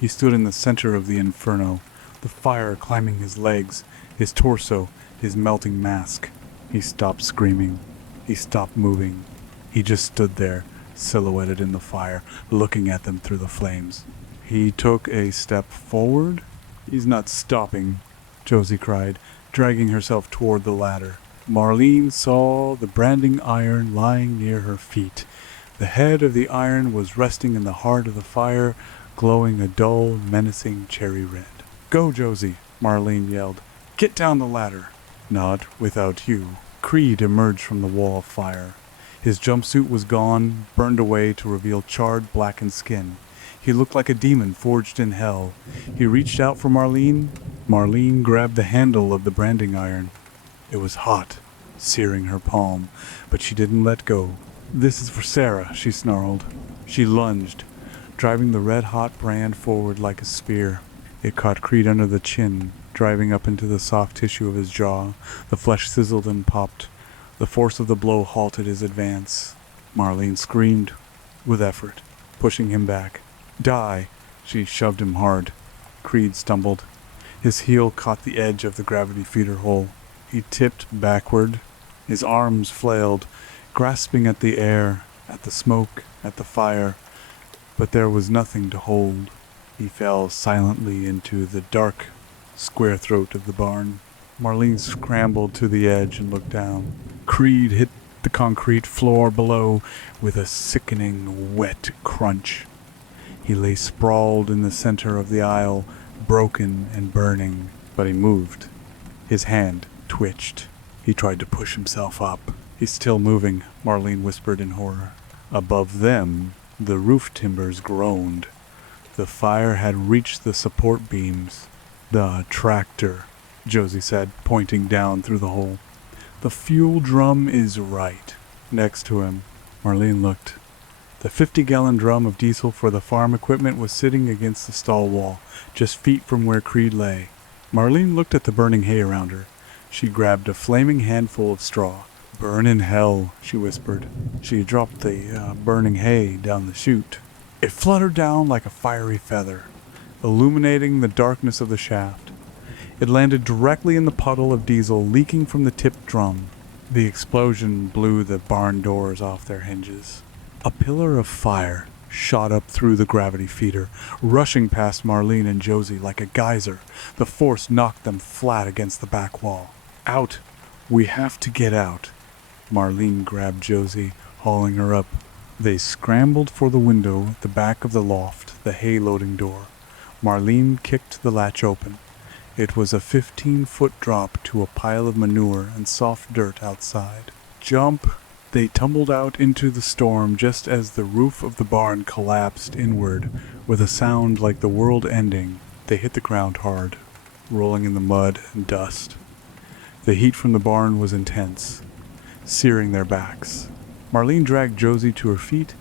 He stood in the center of the inferno, the fire climbing his legs, his torso, his melting mask. He stopped screaming. He stopped moving. He just stood there, silhouetted in the fire, looking at them through the flames. He took a step forward. "He's not stopping," Josie cried, dragging herself toward the ladder. Marlene saw the branding iron lying near her feet. The head of the iron was resting in the heart of the fire, glowing a dull, menacing cherry red. "Go, Josie," Marlene yelled. "Get down the ladder." "Not without you." Creed emerged from the wall of fire. His jumpsuit was gone, burned away to reveal charred, blackened skin. He looked like a demon forged in hell. He reached out for Marlene. Marlene grabbed the handle of the branding iron. It was hot, searing her palm, but she didn't let go. "This is for Sarah," she snarled. She lunged, driving the red-hot brand forward like a spear. It caught Creed under the chin, driving up into the soft tissue of his jaw. The flesh sizzled and popped. The force of the blow halted his advance. Marlene screamed with effort, pushing him back. "Die!" She shoved him hard. Creed stumbled. His heel caught the edge of the gravity feeder hole. He tipped backward. His arms flailed, grasping at the air, at the smoke, at the fire, but there was nothing to hold. He fell silently into the dark, square throat of the barn. Marlene scrambled to the edge and looked down. Creed hit the concrete floor below with a sickening, wet crunch. He lay sprawled in the center of the aisle, broken and burning, but he moved. His hand twitched. He tried to push himself up. "He's still moving," Marlene whispered in horror. Above them, the roof timbers groaned. The fire had reached the support beams. "The tractor," Josie said, pointing down through the hole. "The fuel drum is right." Next to him, Marlene looked. The 50-gallon drum of diesel for the farm equipment was sitting against the stall wall, just feet from where Creed lay. Marlene looked at the burning hay around her. She grabbed a flaming handful of straw. "Burn in hell," she whispered. She dropped the burning hay down the chute. It fluttered down like a fiery feather, illuminating the darkness of the shaft. It landed directly in the puddle of diesel leaking from the tipped drum. The explosion blew the barn doors off their hinges. A pillar of fire shot up through the gravity feeder, rushing past Marlene and Josie like a geyser. The force knocked them flat against the back wall. "Out! We have to get out!" Marlene grabbed Josie, hauling her up. They scrambled for the window at the back of the loft, the hay-loading door. Marlene kicked the latch open. It was a 15-foot drop to a pile of manure and soft dirt outside. "Jump!" They tumbled out into the storm just as the roof of the barn collapsed inward with a sound like the world ending. They hit the ground hard, rolling in the mud and dust. The heat from the barn was intense, searing their backs. Marlene dragged Josie to her feet,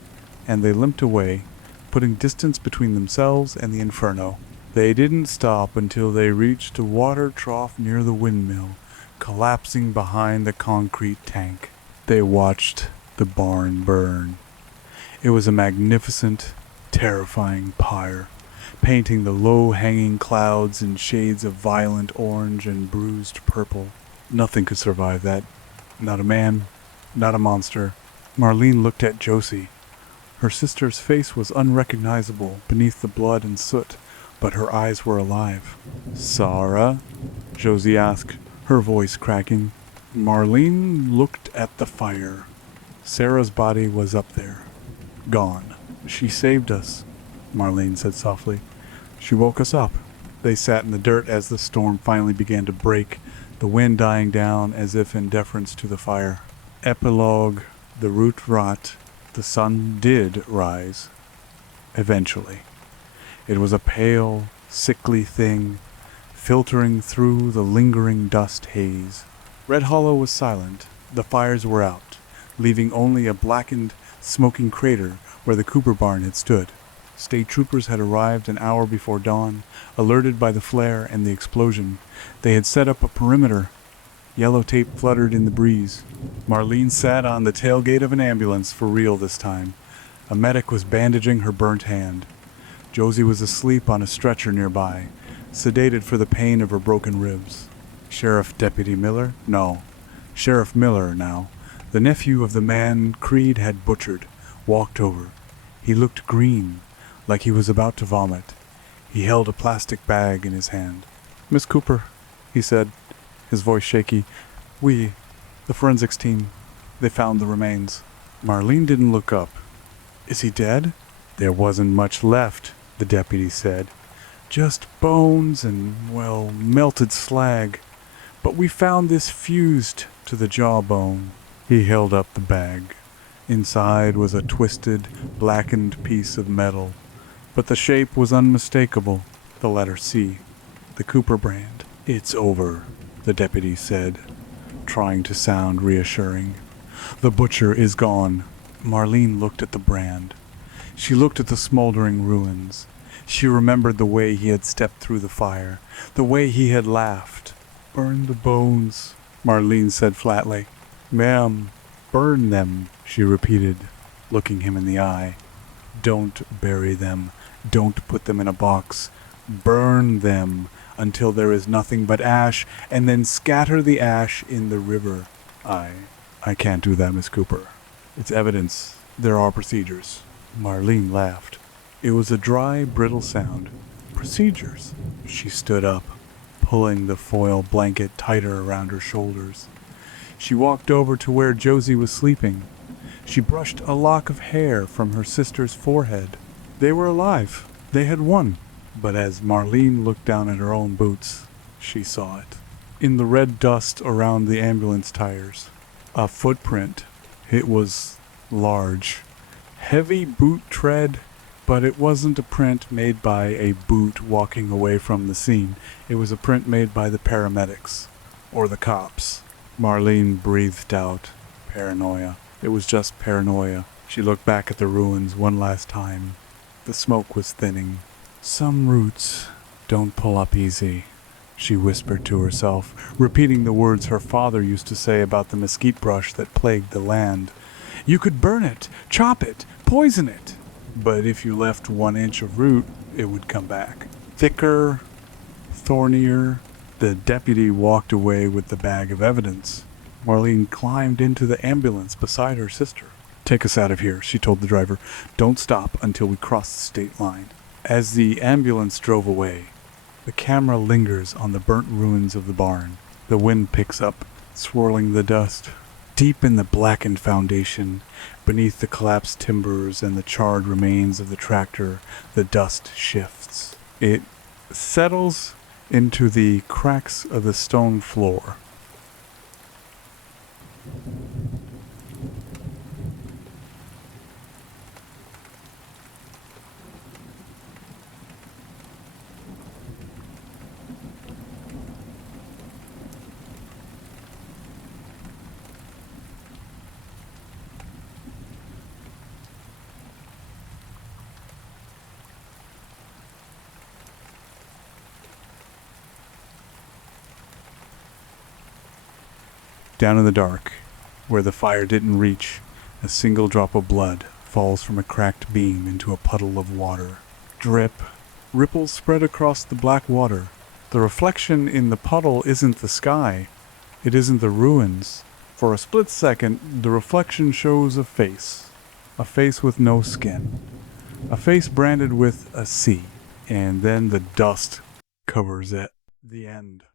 and they limped away, putting distance between themselves and the inferno. They didn't stop until they reached a water trough near the windmill, collapsing behind the concrete tank. They watched the barn burn. It was a magnificent, terrifying pyre, painting the low-hanging clouds in shades of violent orange and bruised purple. Nothing could survive that. Not a man, not a monster. Marlene looked at Josie. Her sister's face was unrecognizable beneath the blood and soot, but her eyes were alive. "Sarah?" Josie asked, her voice cracking. Marlene looked at the fire. Sarah's body was up there, gone. "She saved us," Marlene said softly. "She woke us up." They sat in the dirt as the storm finally began to break, the wind dying down as if in deference to the fire. Epilogue: the root rot. The sun did rise. Eventually. It was a pale, sickly thing, filtering through the lingering dust haze. Red Hollow was silent. The fires were out, leaving only a blackened, smoking crater where the Cooper barn had stood. State troopers had arrived an hour before dawn, alerted by the flare and the explosion. They had set up a perimeter. Yellow tape fluttered in the breeze. Marlene sat on the tailgate of an ambulance for real this time. A medic was bandaging her burnt hand. Josie was asleep on a stretcher nearby, sedated for the pain of her broken ribs. Sheriff Deputy Miller? No. Sheriff Miller now. The nephew of the man Creed had butchered, walked over. He looked green, like he was about to vomit. He held a plastic bag in his hand. "Miss Cooper," he said, his voice shaky. "The forensics team, they found the remains." Marlene didn't look up. "Is he dead?" "There wasn't much left," the deputy said. "Just bones and, well, melted slag. But we found this fused to the jawbone." He held up the bag. Inside was a twisted, blackened piece of metal, but the shape was unmistakable, the letter C, the Cooper brand. "It's over," the deputy said, trying to sound reassuring. "The butcher is gone." Marlene looked at the brand. She looked at the smoldering ruins. She remembered the way he had stepped through the fire, the way he had laughed. "Burn the bones," Marlene said flatly. "Ma'am, burn them," she repeated, looking him in the eye. "Don't bury them. Don't put them in a box. Burn them until there is nothing but ash, and then scatter the ash in the river. I can't do that, Miss Cooper. It's evidence. There are procedures. Marlene laughed. It was a dry, brittle sound. Procedures. She stood up, pulling the foil blanket tighter around her shoulders. She walked over to where Josie was sleeping. She brushed a lock of hair from her sister's forehead. They were alive. They had won. But as Marlene looked down at her own boots, she saw it. In the red dust around the ambulance tires, a footprint. It was large. Heavy boot tread, but it wasn't a print made by a boot walking away from the scene. It was a print made by the paramedics, or the cops. Marlene breathed out. Paranoia. It was just paranoia. She looked back at the ruins one last time. The smoke was thinning. Some roots don't pull up easy, she whispered to herself, repeating the words her father used to say about the mesquite brush that plagued the land. You could burn it, chop it, poison it. But if you left 1 inch of root, it would come back. Thicker, thornier. The deputy walked away with the bag of evidence. Marlene climbed into the ambulance beside her sister. Take us out of here, she told the driver. Don't stop until we cross the state line. As the ambulance drove away, the camera lingers on the burnt ruins of the barn. The wind picks up, swirling the dust. Deep in the blackened foundation, beneath the collapsed timbers and the charred remains of the tractor, the dust shifts. It settles into the cracks of the stone floor. Down in the dark, where the fire didn't reach, a single drop of blood falls from a cracked beam into a puddle of water. Drip. Ripples spread across the black water. The reflection in the puddle isn't the sky. It isn't the ruins. For a split second, the reflection shows a face. A face with no skin. A face branded with a C. And then the dust covers it. The end.